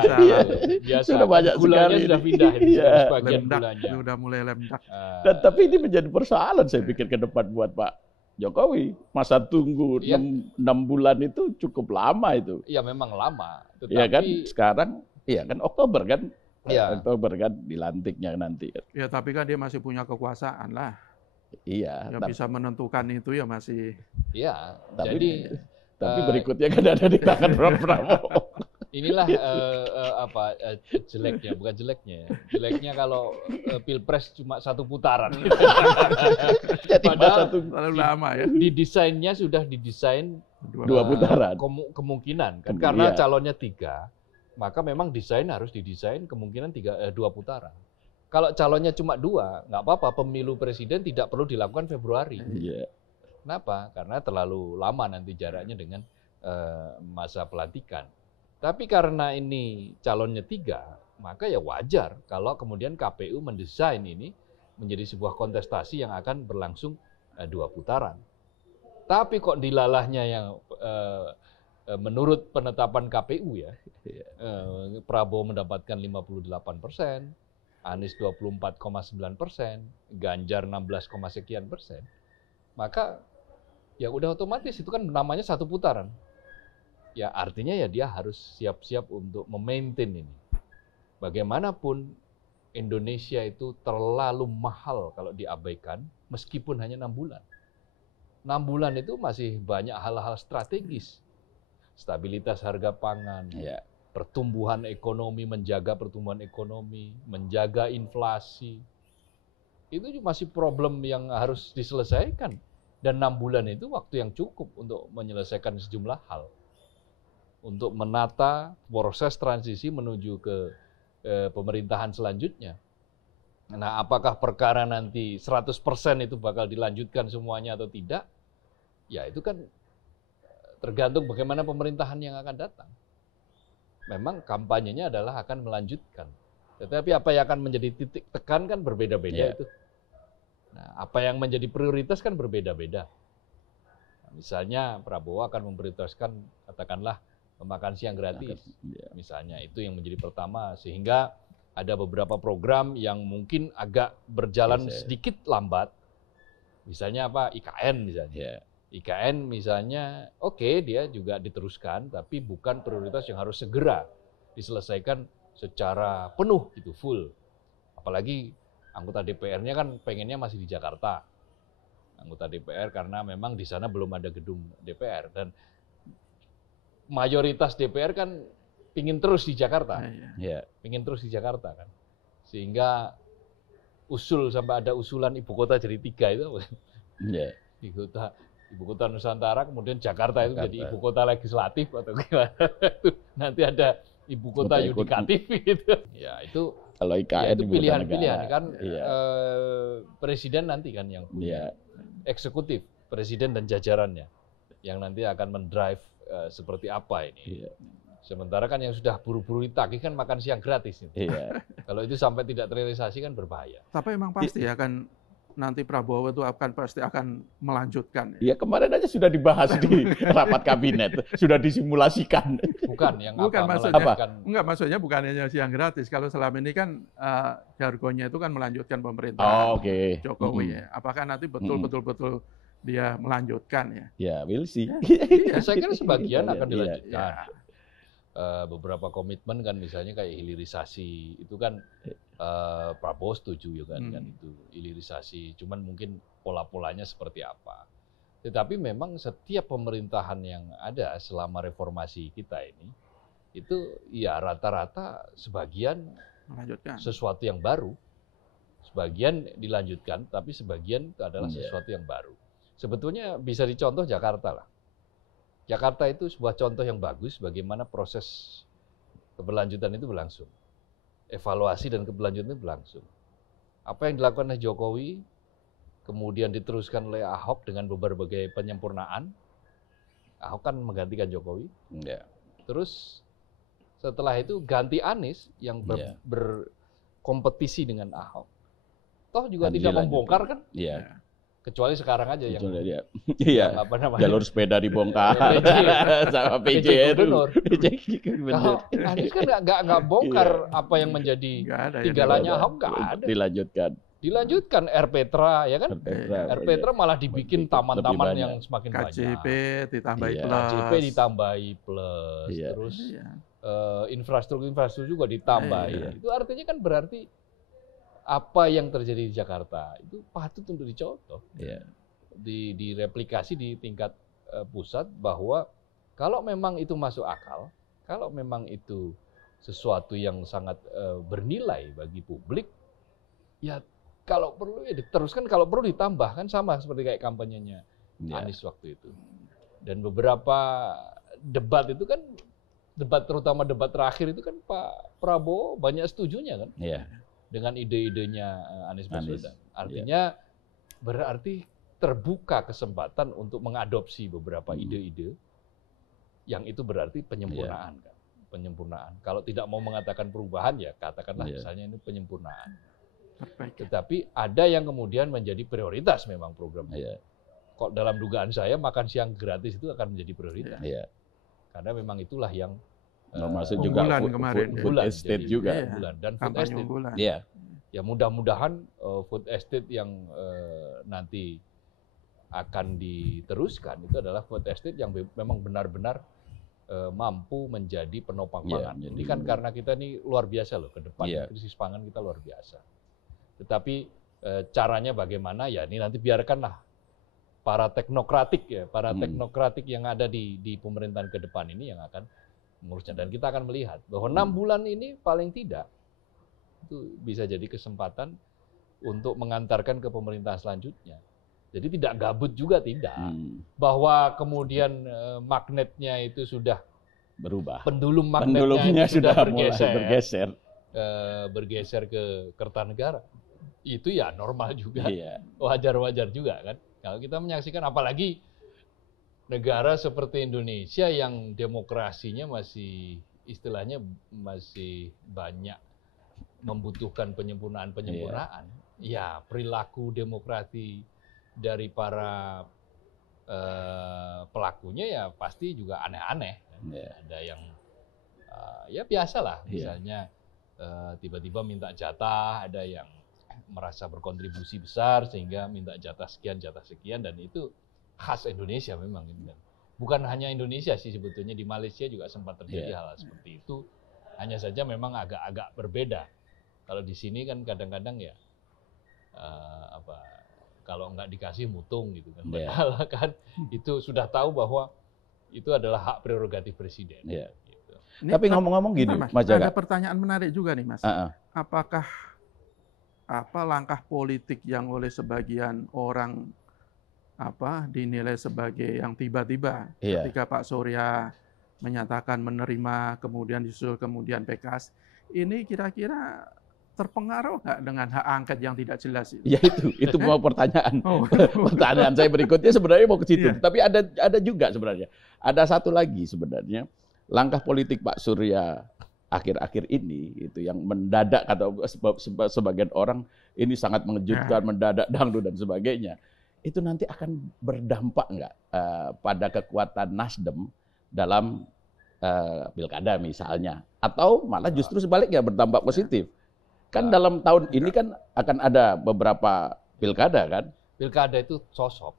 biasa. Sudah banyak gulanya sekali. sudah pindah ini, Iya. sebagian Lemdak, gulanya. sudah mulai lemdak. Dan tapi ini menjadi persoalan saya pikir ke depan buat Pak Jokowi. Masa tunggu Iya. 6 bulan itu cukup lama itu. Iya memang lama. Iya kan Tetapi sekarang, iya kan Oktober kan. Iya. Oktober kan dilantiknya nanti. Ya tapi kan dia masih punya kekuasaan lah. Iya. Yang bisa menentukan itu ya masih. iya, Tapi- jadi Tapi berikutnya kan ada di tangan Pak Prabowo. inilah jeleknya, bukan jeleknya ya. Jeleknya kalau Pilpres cuma 1 putaran. Jadi masa Padahal tunggu Terlalu lama ya. di desainnya sudah didesain 2 putaran. kemungkinan kan karena Iya. calonnya 3, maka memang desain harus didesain kemungkinan 2 putaran. Kalau calonnya cuma 2, nggak apa-apa, pemilu presiden tidak perlu dilakukan Februari. Iya. Kenapa? Karena terlalu lama nanti jaraknya dengan masa pelantikan. Tapi karena ini calonnya 3, maka ya wajar kalau kemudian KPU mendesain ini menjadi sebuah kontestasi yang akan berlangsung 2 putaran. Tapi kok dilalahnya yang menurut penetapan KPU ya, Prabowo mendapatkan 58%, Anies 24,9%, Ganjar 16, sekian persen, maka ya udah otomatis itu kan namanya 1 putaran. Ya artinya ya dia harus siap-siap untuk memaintain ini. Bagaimanapun Indonesia itu terlalu mahal kalau diabaikan meskipun hanya 6 bulan. 6 bulan itu masih banyak hal-hal strategis. Stabilitas harga pangan, Iya. pertumbuhan ekonomi, menjaga pertumbuhan ekonomi, menjaga inflasi. Itu masih problem yang harus diselesaikan. Dan 6 bulan itu waktu yang cukup untuk menyelesaikan sejumlah hal. Untuk menata proses transisi menuju ke pemerintahan selanjutnya. Nah, apakah perkara nanti 100% itu bakal dilanjutkan semuanya atau tidak? Ya itu kan tergantung bagaimana pemerintahan yang akan datang. Memang kampanyenya adalah akan melanjutkan. Tetapi apa yang akan menjadi titik tekan kan berbeda-beda itu. Nah, apa yang menjadi prioritas kan berbeda-beda. Nah, misalnya Prabowo akan memprioritaskan katakanlah makan siang gratis. Misalnya itu yang menjadi pertama sehingga ada beberapa program yang mungkin agak berjalan sedikit lambat. Misalnya apa? IKN misalnya. IKN misalnya oke, dia juga diteruskan tapi bukan prioritas yang harus segera diselesaikan secara penuh gitu, full. Apalagi anggota DPR-nya kan pengennya masih di Jakarta. Anggota DPR karena memang di sana belum ada gedung DPR dan mayoritas DPR kan pingin terus di Jakarta. Iya. Pingin terus di Jakarta kan. Sehingga sampai ada usulan ibu kota jadi 3 itu. Iya. Ibu kota ibu kota Nusantara, kemudian Jakarta itu jadi Jakarta. ibu kota legislatif atau gimana? Nanti ada ibu kota yudikatif gitu. Ya itu Kalau ya, IKN itu ibu kota pilihan-pilihan negara. kan Iya. presiden nanti kan yang Iya. eksekutif, presiden dan jajarannya yang nanti akan mendrive seperti apa ini. Iya. Sementara kan yang sudah buru-buru ditagih kan makan siang gratis. Iya. Kalau itu sampai tidak terrealisasi kan berbahaya. Tapi emang pasti akan nanti Prabowo itu pasti akan melanjutkan. Iya, kemarin aja sudah dibahas di rapat kabinet, sudah disimulasikan. Bukan yang Bukan apa? maksudnya. melanjutkan. Enggak, maksudnya bukan hanya siang gratis. Kalau selama ini kan jargonnya itu kan melanjutkan pemerintahan Oh, oke. Jokowi ya. Apakah nanti betul dia melanjutkan ya? Ya, we'll see. Ya, saya kira sebagian akan Iya. dilanjutkan. Beberapa komitmen kan misalnya kayak hilirisasi itu kan Prabowo setuju ya kan itu hilirisasi. Cuman mungkin pola-polanya seperti apa. Tetapi memang setiap pemerintahan yang ada selama reformasi kita ini itu ya rata-rata sebagian Melanjutkan. sesuatu yang baru. Sebagian dilanjutkan, tapi sebagian itu adalah sesuatu yang baru. Sebetulnya bisa dicontoh Jakarta lah. Jakarta itu sebuah contoh yang bagus bagaimana proses keberlanjutan itu berlangsung. Evaluasi dan keberlanjutan itu berlangsung. Apa yang dilakukan oleh Jokowi, kemudian diteruskan oleh Ahok dengan berbagai penyempurnaan. Ahok kan menggantikan Jokowi. Ya. Terus setelah itu ganti Anies yang berkompetisi dengan Ahok. Toh juga tidak membongkar kan? Iya. Kecuali sekarang aja yang Iya. apa namanya? Jalur sepeda dibongkar sama PJ itu. Kalau Anies kan nggak bongkar apa yang menjadi tinggalannya Ahok, nggak ada. Dilanjutkan R-Petra ya kan? R-Petra malah dibikin taman-taman yang semakin banyak. KJP ditambahi plus. KJP ditambahi plus. Terus infrastruktur juga ditambahi. Itu artinya kan berarti apa yang terjadi di Jakarta itu patut untuk dicontoh, direplikasi di tingkat pusat bahwa kalau memang itu masuk akal, kalau memang itu sesuatu yang sangat bernilai bagi publik, ya kalau perlu ya diteruskan, kalau perlu ditambah kan sama seperti kayak kampanyenya Anies waktu itu. Dan beberapa debat itu kan terutama debat terakhir itu kan Pak Prabowo banyak setujunya kan. Dengan ide-idenya Anies Baswedan. Artinya berarti terbuka kesempatan untuk mengadopsi beberapa ide-ide yang itu berarti penyempurnaan. Kan? Penyempurnaan. Kalau tidak mau mengatakan perubahan ya katakanlah misalnya ini penyempurnaan. Tetapi ada yang kemudian menjadi prioritas memang programnya. Kok dalam dugaan saya makan siang gratis itu akan menjadi prioritas. Karena memang itulah yang masuk juga food estate juga. Dan food estate. Ya mudah-mudahan food estate yang nanti akan diteruskan itu adalah food estate yang memang benar-benar mampu menjadi penopang pangan. Jadi kan karena kita ini luar biasa loh ke depan krisis pangan kita luar biasa. Tetapi caranya bagaimana ya ini nanti biarkanlah para teknokratik yang ada di pemerintahan ke depan ini yang akan mengurusnya, dan kita akan melihat bahwa 6 bulan ini paling tidak itu bisa jadi kesempatan untuk mengantarkan ke pemerintahan selanjutnya. Jadi tidak gabut juga tidak. Bahwa kemudian magnetnya itu sudah berubah. Pendulum magnetnya itu sudah bergeser. Bergeser ke Kertanegara. Itu ya normal juga. Wajar-wajar juga kan. Kalau kita menyaksikan apalagi negara seperti Indonesia yang demokrasinya masih istilahnya masih banyak membutuhkan penyempurnaan. Ya, perilaku demokrasi dari para pelakunya ya pasti juga aneh-aneh. Ada yang ya biasalah, misalnya tiba-tiba minta jatah, ada yang merasa berkontribusi besar sehingga minta jatah sekian, dan itu khas Indonesia memang. Bukan hanya Indonesia sih sebetulnya, di Malaysia juga sempat terjadi hal seperti itu. Hanya saja memang agak-agak berbeda. Kalau di sini kan kadang-kadang ya kalau nggak dikasih mutung gitu kan. Padahal kan itu sudah tahu bahwa itu adalah hak prerogatif presiden. Gitu. Tapi ngomong-ngomong gini, Mas, Mas Jaga. ada pertanyaan menarik juga nih, Mas. Apakah langkah politik yang oleh sebagian orang dinilai sebagai yang tiba-tiba. Iya. Ketika Pak Surya menyatakan menerima, kemudian disusul kemudian PKS, ini kira-kira terpengaruh nggak dengan hak angket yang tidak jelas itu? Ya itu mau pertanyaan. Oh. Pertanyaan saya berikutnya sebenarnya mau ke situ. Iya. Tapi ada juga sebenarnya. Ada satu lagi sebenarnya langkah politik Pak Surya akhir-akhir ini itu yang mendadak atau sebagian orang ini sangat mengejutkan, mendadak dangdut dan sebagainya. Itu nanti akan berdampak nggak pada kekuatan Nasdem dalam pilkada misalnya, atau malah justru sebaliknya berdampak positif? Kan dalam tahun ini kan akan ada beberapa pilkada kan? Pilkada itu sosok,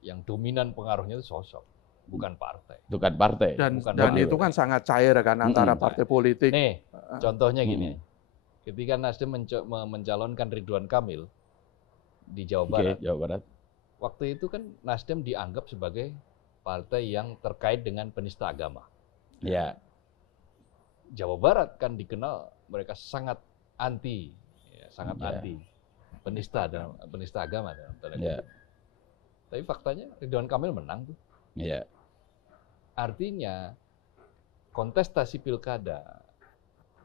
yang dominan pengaruhnya itu sosok, bukan partai. Bukan partai. Dan Bukan itu kan sangat cair kan antara partai politik. Nih, contohnya gini, ketika Nasdem mencalonkan Ridwan Kamil di Jawa Barat, Jawa Barat, waktu itu kan Nasdem dianggap sebagai partai yang terkait dengan penista agama. ya, Jawa Barat kan dikenal mereka sangat anti, anti penista agama dalam tanda kutip. Tapi faktanya Ridwan Kamil menang tuh. ya, Artinya kontestasi pilkada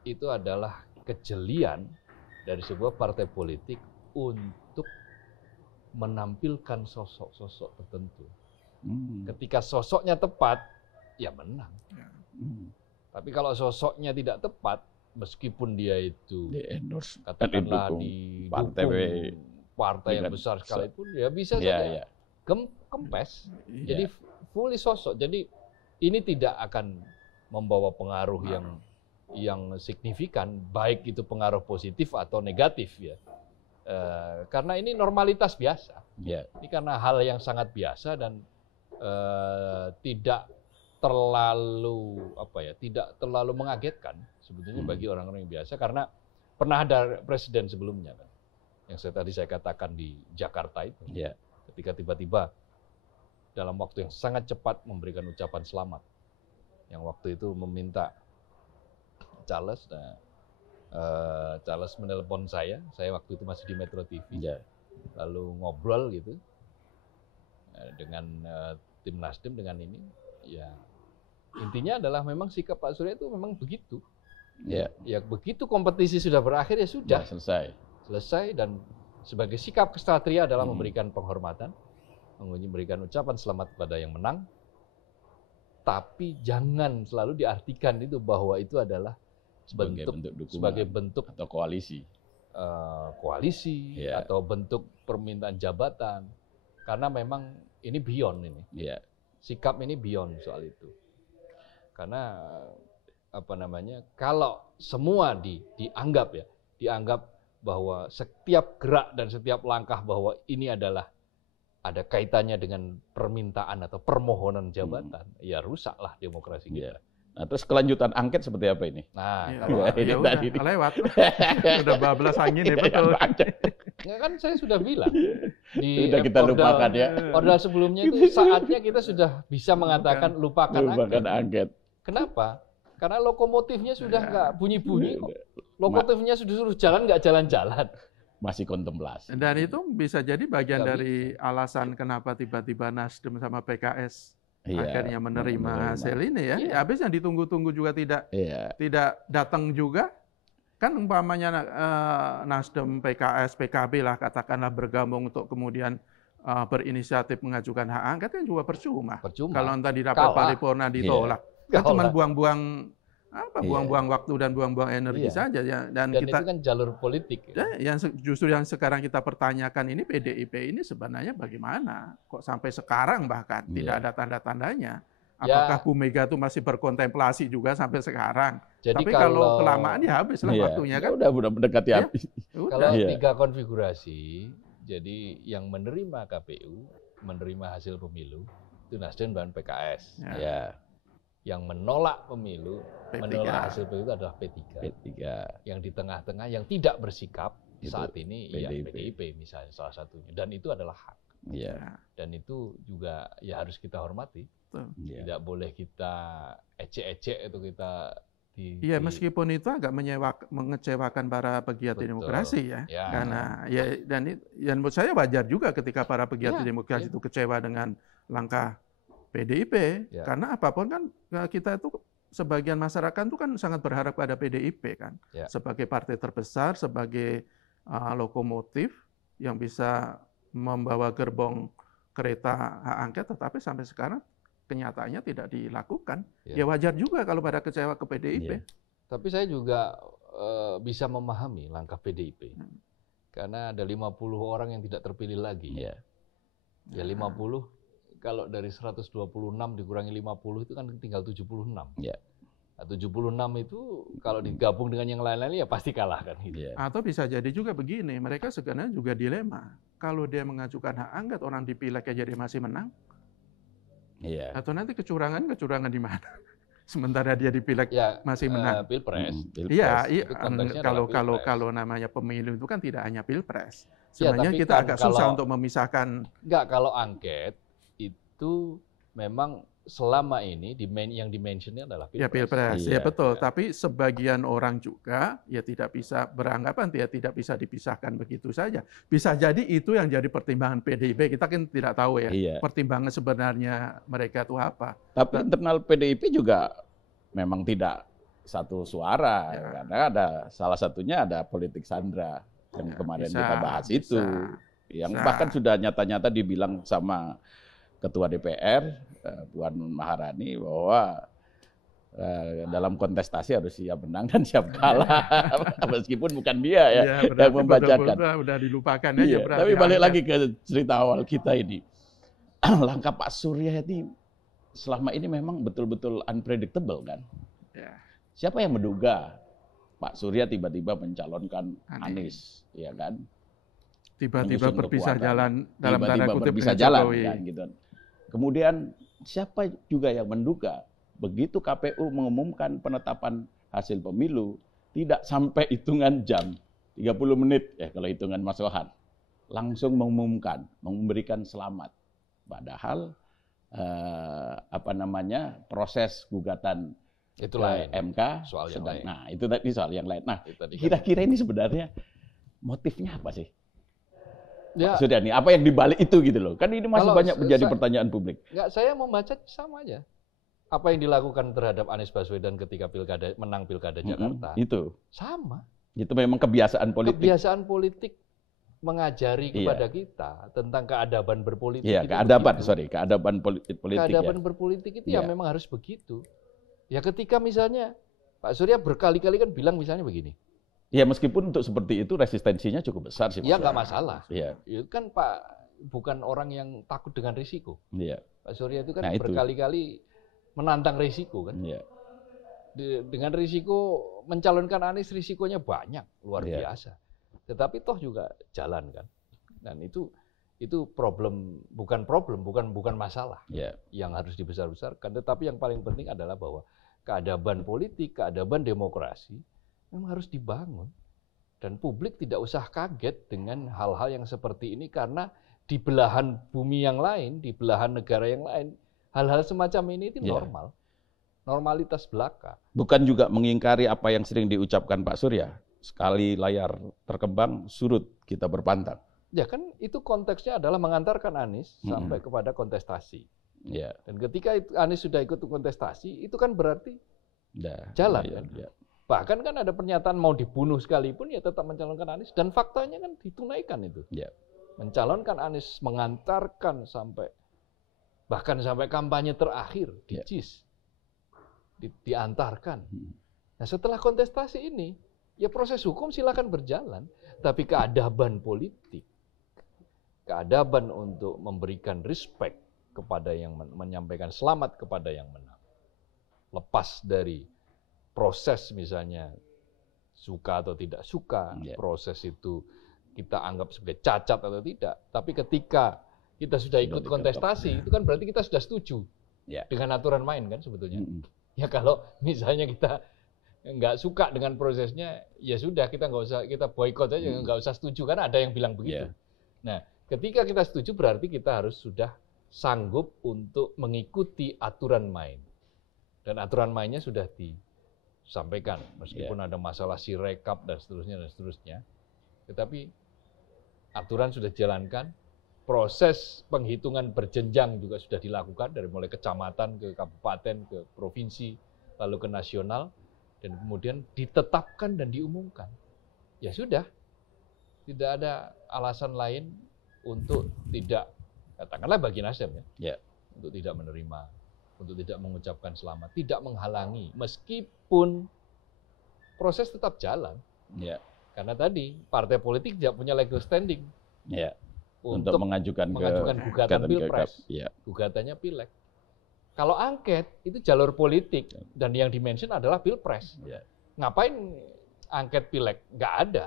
itu adalah kejelian dari sebuah partai politik untuk menampilkan sosok-sosok tertentu. Ketika sosoknya tepat, ya menang. Tapi kalau sosoknya tidak tepat, meskipun dia itu di-endorse, katakanlah didukung didukung partai yang besar sekalipun, ya bisa saja kempes. Jadi fully sosok. Jadi ini tidak akan membawa pengaruh yang signifikan, baik itu pengaruh positif atau negatif ya. Karena ini normalitas biasa. Ini karena hal yang sangat biasa dan tidak terlalu mengagetkan sebetulnya bagi orang-orang yang biasa, karena pernah ada presiden sebelumnya kan, yang saya katakan di Jakarta itu, ketika tiba-tiba dalam waktu yang sangat cepat memberikan ucapan selamat, yang waktu itu meminta Charles. Charles menelpon saya waktu itu masih di Metro TV, lalu ngobrol gitu dengan tim Nasdem dengan ini, ya intinya adalah memang sikap Pak Surya itu memang begitu. Ya begitu kompetisi sudah berakhir ya sudah selesai, dan sebagai sikap kesatria adalah memberikan penghormatan, memberikan ucapan selamat kepada yang menang, tapi jangan selalu diartikan itu bahwa itu adalah sebagai bentuk atau koalisi, atau bentuk permintaan jabatan, karena memang ini beyond ini. Sikap ini beyond soal itu. Karena kalau semua dianggap bahwa setiap gerak dan setiap langkah bahwa ini adalah ada kaitannya dengan permintaan atau permohonan jabatan, ya rusaklah demokrasi kita. Nah, terus kelanjutan angket seperti apa ini? Nah, kalau ini udah lewat. Udah bablas angin ya, betul. Kan saya sudah bilang di kita lupakan ya. Ordal sebelumnya itu saatnya kita sudah bisa mengatakan lupakan angket. Kenapa? Karena lokomotifnya sudah nggak bunyi-bunyi kok. Lokomotifnya sudah jalan nggak jalan-jalan. Masih kontemplasi. Dan itu bisa jadi bagian dari alasan kenapa tiba-tiba Nasdem sama PKS akhirnya menerima hasil ini ya. Habis yang ditunggu-tunggu juga tidak datang juga. Kan umpamanya Nasdem, PKS, PKB lah katakanlah bergabung untuk kemudian berinisiatif mengajukan hak angket kan juga percuma. Kalau tadi dapat paripurna ditolak. Kan cuma buang-buang waktu dan buang-buang energi saja ya. Dan kita, itu kan jalur politik. Justru yang sekarang kita pertanyakan ini PDIP ini sebenarnya bagaimana? Kok sampai sekarang bahkan tidak ada tanda-tandanya? Apakah Bu Mega itu masih berkontemplasi juga sampai sekarang? Jadi tapi kalau kelamaan ya habislah waktunya kan. Udah mendekati habis. Kalau 3 konfigurasi, jadi yang menerima KPU, menerima hasil pemilu itu Nasdem dan PKS. Yang menolak pemilu, menolak hasil pemilu adalah P3. Yang di tengah-tengah yang tidak bersikap saat ini PDIP misalnya salah satunya, dan itu adalah hak. Dan itu juga ya harus kita hormati. Tidak boleh kita ecek-ecek itu kita Iya, meskipun itu agak mengecewakan para pegiat demokrasi ya. Karena dan menurut saya wajar juga ketika para pegiat demokrasi itu kecewa dengan langkah PDIP. Karena apapun kan kita itu sebagian masyarakat itu kan sangat berharap pada PDIP kan. Sebagai partai terbesar, sebagai lokomotif yang bisa membawa gerbong kereta hak angket, tetapi sampai sekarang kenyataannya tidak dilakukan. Ya wajar juga kalau pada kecewa ke PDIP. Tapi saya juga bisa memahami langkah PDIP. Karena ada 50 orang yang tidak terpilih lagi. Ya 50, kalau dari 126 dikurangi 50 itu kan tinggal 76. Nah, 76 itu kalau digabung dengan yang lain-lain ya pasti kalah kan. Atau bisa jadi juga begini, mereka sebenarnya juga dilema. Kalau dia mengajukan hak angket, orang dipilih aja dia masih menang. Atau nanti kecurangan di mana? Sementara dia dipilih masih menang. Pilpres. Iya. Kalau namanya pemilu itu kan tidak hanya pilpres. Sebenarnya kita agak susah untuk memisahkan. Enggak, kalau angket itu memang selama ini yang dimentionnya adalah pilpres. Ya pilpres, ya betul. Tapi sebagian orang juga ya tidak bisa beranggapan tidak bisa dipisahkan begitu saja. Bisa jadi itu yang jadi pertimbangan PDIP. Kita kan tidak tahu ya pertimbangan sebenarnya mereka itu apa. Tapi internal PDIP juga memang tidak satu suara karena ada salah satunya ada politik sandra yang kemarin kita bahas itu, yang bahkan sudah nyata-nyata dibilang sama Ketua DPR, Puan Maharani, bahwa dalam kontestasi harus siap menang dan siap kalah, meskipun bukan dia yang membacakan. Udah dilupakan aja. Tapi balik lagi ke cerita awal kita ini, langkah Pak Surya ini selama ini memang betul-betul unpredictable kan. Siapa yang menduga Pak Surya tiba-tiba mencalonkan Anies, ya kan? Tiba-tiba berpisah jalan dalam tanda kutip berpisah jalan kan gitu. Kemudian siapa juga yang menduga begitu KPU mengumumkan penetapan hasil pemilu tidak sampai hitungan jam, 30 menit ya kalau hitungan Mas Rohan, langsung mengumumkan, memberikan selamat. Padahal proses gugatan itu MK soal yang lain. Nah, itu tadi soal yang lain. Nah, kira-kira ini sebenarnya motifnya apa sih? Sudah nih, apa yang dibalik itu gitu loh. Kan ini masih banyak menjadi pertanyaan publik. Enggak, saya membaca sama aja. Apa yang dilakukan terhadap Anies Baswedan ketika menang pilkada Jakarta. Itu. Sama. Itu memang kebiasaan politik. Kebiasaan politik mengajari kepada kita tentang keadaban berpolitik. Iya, keadaban politik. Keadaban berpolitik itu ya memang harus begitu. Ya ketika misalnya Pak Surya berkali-kali kan bilang misalnya begini. Ya meskipun untuk seperti itu resistensinya cukup besar sih. Ya nggak masalah. Itu kan Pak bukan orang yang takut dengan risiko. Pak Surya itu kan berkali-kali menantang risiko kan. Dengan risiko mencalonkan Anies risikonya banyak, luar biasa. Tetapi toh juga jalan kan. Dan itu bukan masalah yang harus dibesar-besarkan. Tetapi yang paling penting adalah bahwa keadaban politik, keadaban demokrasi memang harus dibangun. Dan publik tidak usah kaget dengan hal-hal yang seperti ini karena di belahan bumi yang lain, di belahan negara yang lain, hal-hal semacam ini itu normal. Normalitas belaka. Bukan juga mengingkari apa yang sering diucapkan Pak Surya. Sekali layar terkembang, surut kita berpantang. Ya kan itu konteksnya adalah mengantarkan Anies sampai kepada kontestasi. Dan ketika Anies sudah ikut kontestasi, itu kan berarti jalan kan. Bahkan kan ada pernyataan mau dibunuh sekalipun ya tetap mencalonkan Anies. Dan faktanya kan ditunaikan itu. Mencalonkan Anies, mengantarkan bahkan sampai kampanye terakhir di JIS. Diantarkan. Nah setelah kontestasi ini, ya proses hukum silakan berjalan. Tapi keadaban politik, keadaban untuk memberikan respect kepada yang menyampaikan selamat kepada yang menang. Lepas dari proses misalnya suka atau tidak suka, proses itu kita anggap sebagai cacat atau tidak. Tapi ketika kita sudah ikut kontestasi, itu kan berarti kita sudah setuju dengan aturan main kan sebetulnya. Ya kalau misalnya kita nggak suka dengan prosesnya, ya sudah kita nggak usah, kita boikot aja, nggak usah setuju kan ada yang bilang begitu. Nah, ketika kita setuju berarti kita harus sudah sanggup untuk mengikuti aturan main. Dan aturan mainnya sudah sampaikan, meskipun ada masalah sirekap dan seterusnya, tetapi aturan sudah dijalankan, proses penghitungan berjenjang juga sudah dilakukan dari mulai kecamatan ke kabupaten ke provinsi lalu ke nasional dan kemudian ditetapkan dan diumumkan. Ya sudah, tidak ada alasan lain untuk tidak, katakanlah bagi Nasdem ya, untuk tidak menerima, untuk tidak mengucapkan selamat, tidak menghalangi, meskipun proses tetap jalan. Karena tadi partai politik tidak punya legal standing untuk mengajukan gugatan pilpres, gugatannya pileg. Kalau angket itu jalur politik dan yang dimention adalah pilpres. Ngapain angket pileg? Nggak ada.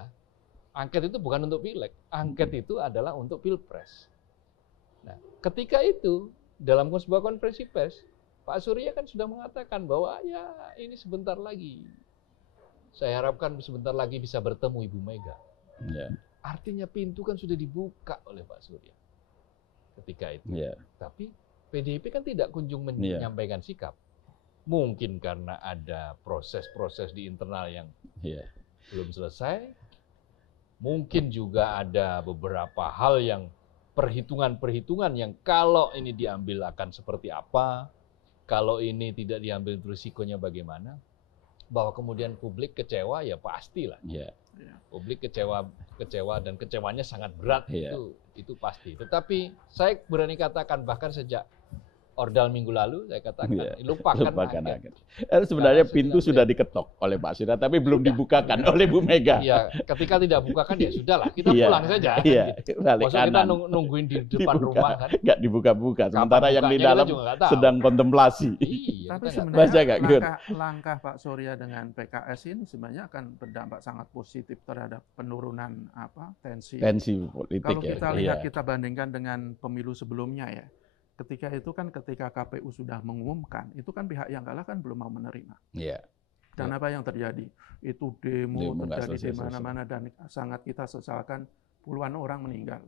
Angket itu bukan untuk pileg, angket itu adalah untuk pilpres. Nah, ketika itu dalam sebuah konferensi pers, Pak Surya kan sudah mengatakan bahwa ya ini sebentar lagi. Saya harapkan sebentar lagi bisa bertemu Ibu Mega. Artinya pintu kan sudah dibuka oleh Pak Surya ketika itu. Tapi PDIP kan tidak kunjung menyampaikan sikap. Mungkin karena ada proses-proses di internal yang belum selesai. Mungkin juga ada beberapa hal yang perhitungan-perhitungan yang kalau ini diambil akan seperti apa, kalau ini tidak diambil risikonya bagaimana, bahwa kemudian publik kecewa ya pastilah. Publik kecewa dan kecewanya sangat berat itu pasti. Tetapi saya berani katakan bahkan sejak ordal minggu lalu saya katakan lupakan angket. Sebenarnya pintu sudah diketok oleh Pak Surya tapi belum dibukakan oleh Bu Mega. Iya, ketika tidak bukakan ya sudahlah, kita pulang saja. Maksudnya kita nungguin di depan rumah kan. Enggak dibuka-buka, sementara yang di dalam sedang kontemplasi. Tapi sebenarnya langkah Pak Surya dengan PKS ini sebenarnya akan berdampak sangat positif terhadap penurunan tensi politik. Kalau kita lihat, kita bandingkan dengan pemilu sebelumnya ya. Ketika KPU sudah mengumumkan, itu kan pihak yang kalah kan belum mau menerima. Dan apa yang terjadi? Itu demo terjadi di mana-mana dan sangat kita sesalkan, puluhan orang meninggal.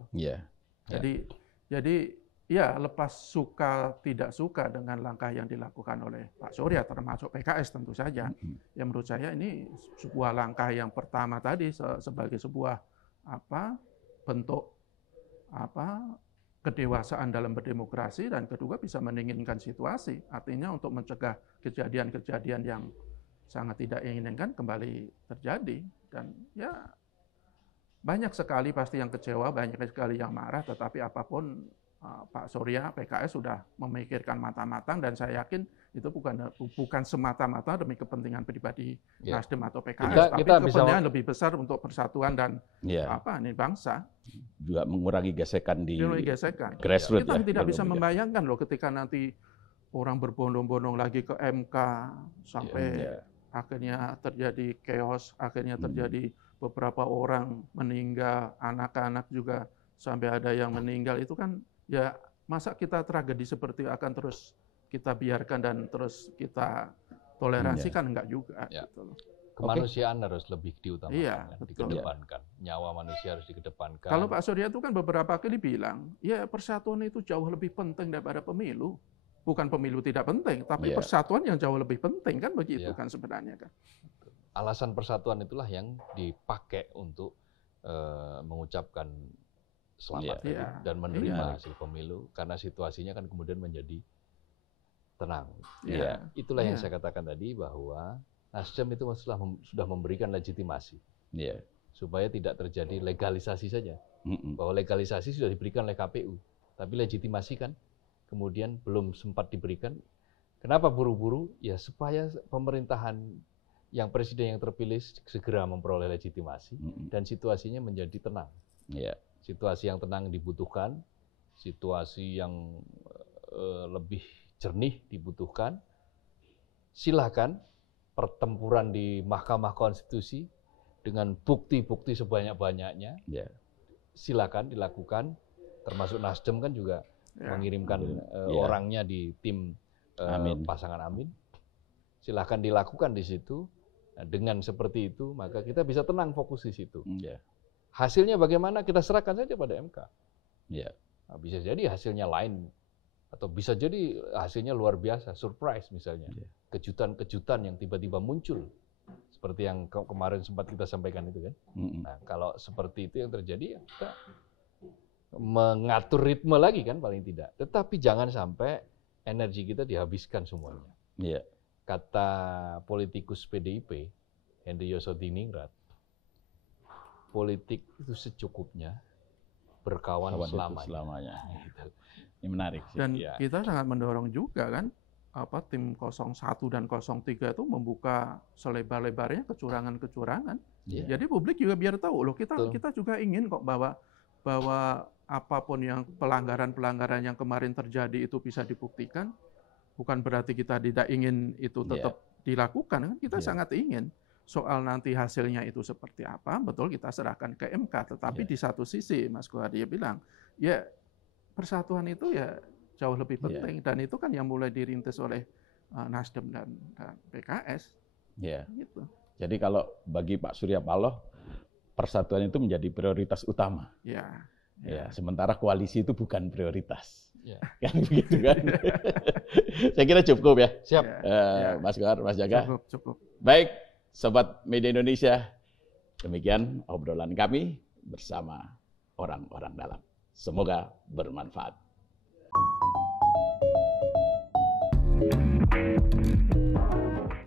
Jadi ya lepas suka tidak suka dengan langkah yang dilakukan oleh Pak Surya, termasuk PKS tentu saja. Ya menurut saya ini sebuah langkah yang pertama tadi sebagai sebuah bentuk kedewasaan dalam berdemokrasi, dan kedua bisa mendinginkan situasi, artinya untuk mencegah kejadian-kejadian yang sangat tidak inginkan kembali terjadi. Dan ya banyak sekali pasti yang kecewa, banyak sekali yang marah, tetapi apapun Pak Surya, PKS sudah memikirkan matang-matang, dan saya yakin itu bukan semata-mata demi kepentingan pribadi Nasdem atau PKS, tapi kepentingan lebih besar untuk persatuan dan bangsa. Juga mengurangi gesekan di grassroots. Kita tidak bisa membayangkan loh ketika nanti orang berbondong-bondong lagi ke MK sampai akhirnya terjadi chaos, akhirnya terjadi beberapa orang meninggal, anak-anak juga sampai ada yang meninggal. Itu kan ya masa kita tragedi seperti akan terus kita biarkan dan terus kita toleransikan? Enggak juga. Gitu loh. Kemanusiaan harus lebih diutamakan, dikedepankan. Nyawa manusia harus dikedepankan. Kalau Pak Surya itu kan beberapa kali bilang, ya persatuan itu jauh lebih penting daripada pemilu. Bukan pemilu tidak penting, tapi persatuan yang jauh lebih penting kan begitu kan sebenarnya kan. Alasan persatuan itulah yang dipakai untuk mengucapkan selamat dan menerima hasil pemilu, karena situasinya kan kemudian menjadi tenang. Itulah yang saya katakan tadi, bahwa Nasdem itu sudah memberikan legitimasi supaya tidak terjadi legalisasi saja. Bahwa legalisasi sudah diberikan oleh KPU, tapi legitimasi kan kemudian belum sempat diberikan. Kenapa buru-buru? Ya supaya pemerintahan yang presiden yang terpilih segera memperoleh legitimasi dan situasinya menjadi tenang. Situasi yang tenang dibutuhkan, situasi yang lebih jernih dibutuhkan. Silakan pertempuran di Mahkamah Konstitusi dengan bukti-bukti sebanyak-banyaknya. Silakan dilakukan, termasuk Nasdem kan juga mengirimkan orangnya di tim pasangan Amin. Silakan dilakukan di situ. Nah, dengan seperti itu maka kita bisa tenang fokus di situ. Hasilnya bagaimana kita serahkan saja pada MK. Nah, bisa jadi hasilnya lain atau bisa jadi hasilnya luar biasa, surprise misalnya. Kejutan-kejutan yang tiba-tiba muncul Seperti yang kemarin sempat kita sampaikan itu kan. Nah, kalau seperti itu yang terjadi, ya kita mengatur ritme lagi kan paling tidak. Tetapi jangan sampai energi kita dihabiskan semuanya. Iya. Kata politikus PDIP, Henry Yosodiningrat, politik itu secukupnya, berkawan selamanya. Gitu. Ini menarik sih. Dan kita sangat mendorong juga kan, tim 01 dan 03 itu membuka selebar-lebarnya kecurangan-kecurangan. Jadi publik juga biar tahu loh, kita juga ingin kok bahwa apapun yang pelanggaran-pelanggaran yang kemarin terjadi itu bisa dibuktikan. Bukan berarti kita tidak ingin itu tetap dilakukan, kan kita sangat ingin. Soal nanti hasilnya itu seperti apa, betul kita serahkan ke MK. Tetapi di satu sisi, Mas Guardia bilang, ya persatuan itu ya jauh lebih penting. Dan itu kan yang mulai dirintis oleh Nasdem dan PKS. Gitu. Jadi kalau bagi Pak Surya Paloh, persatuan itu menjadi prioritas utama. Sementara koalisi itu bukan prioritas. Kan begitu kan? Saya kira cukup ya. Siap. Mas Gar, Mas Jaga. Cukup. Baik, Sobat Media Indonesia, demikian obrolan kami bersama orang-orang dalam. Semoga bermanfaat.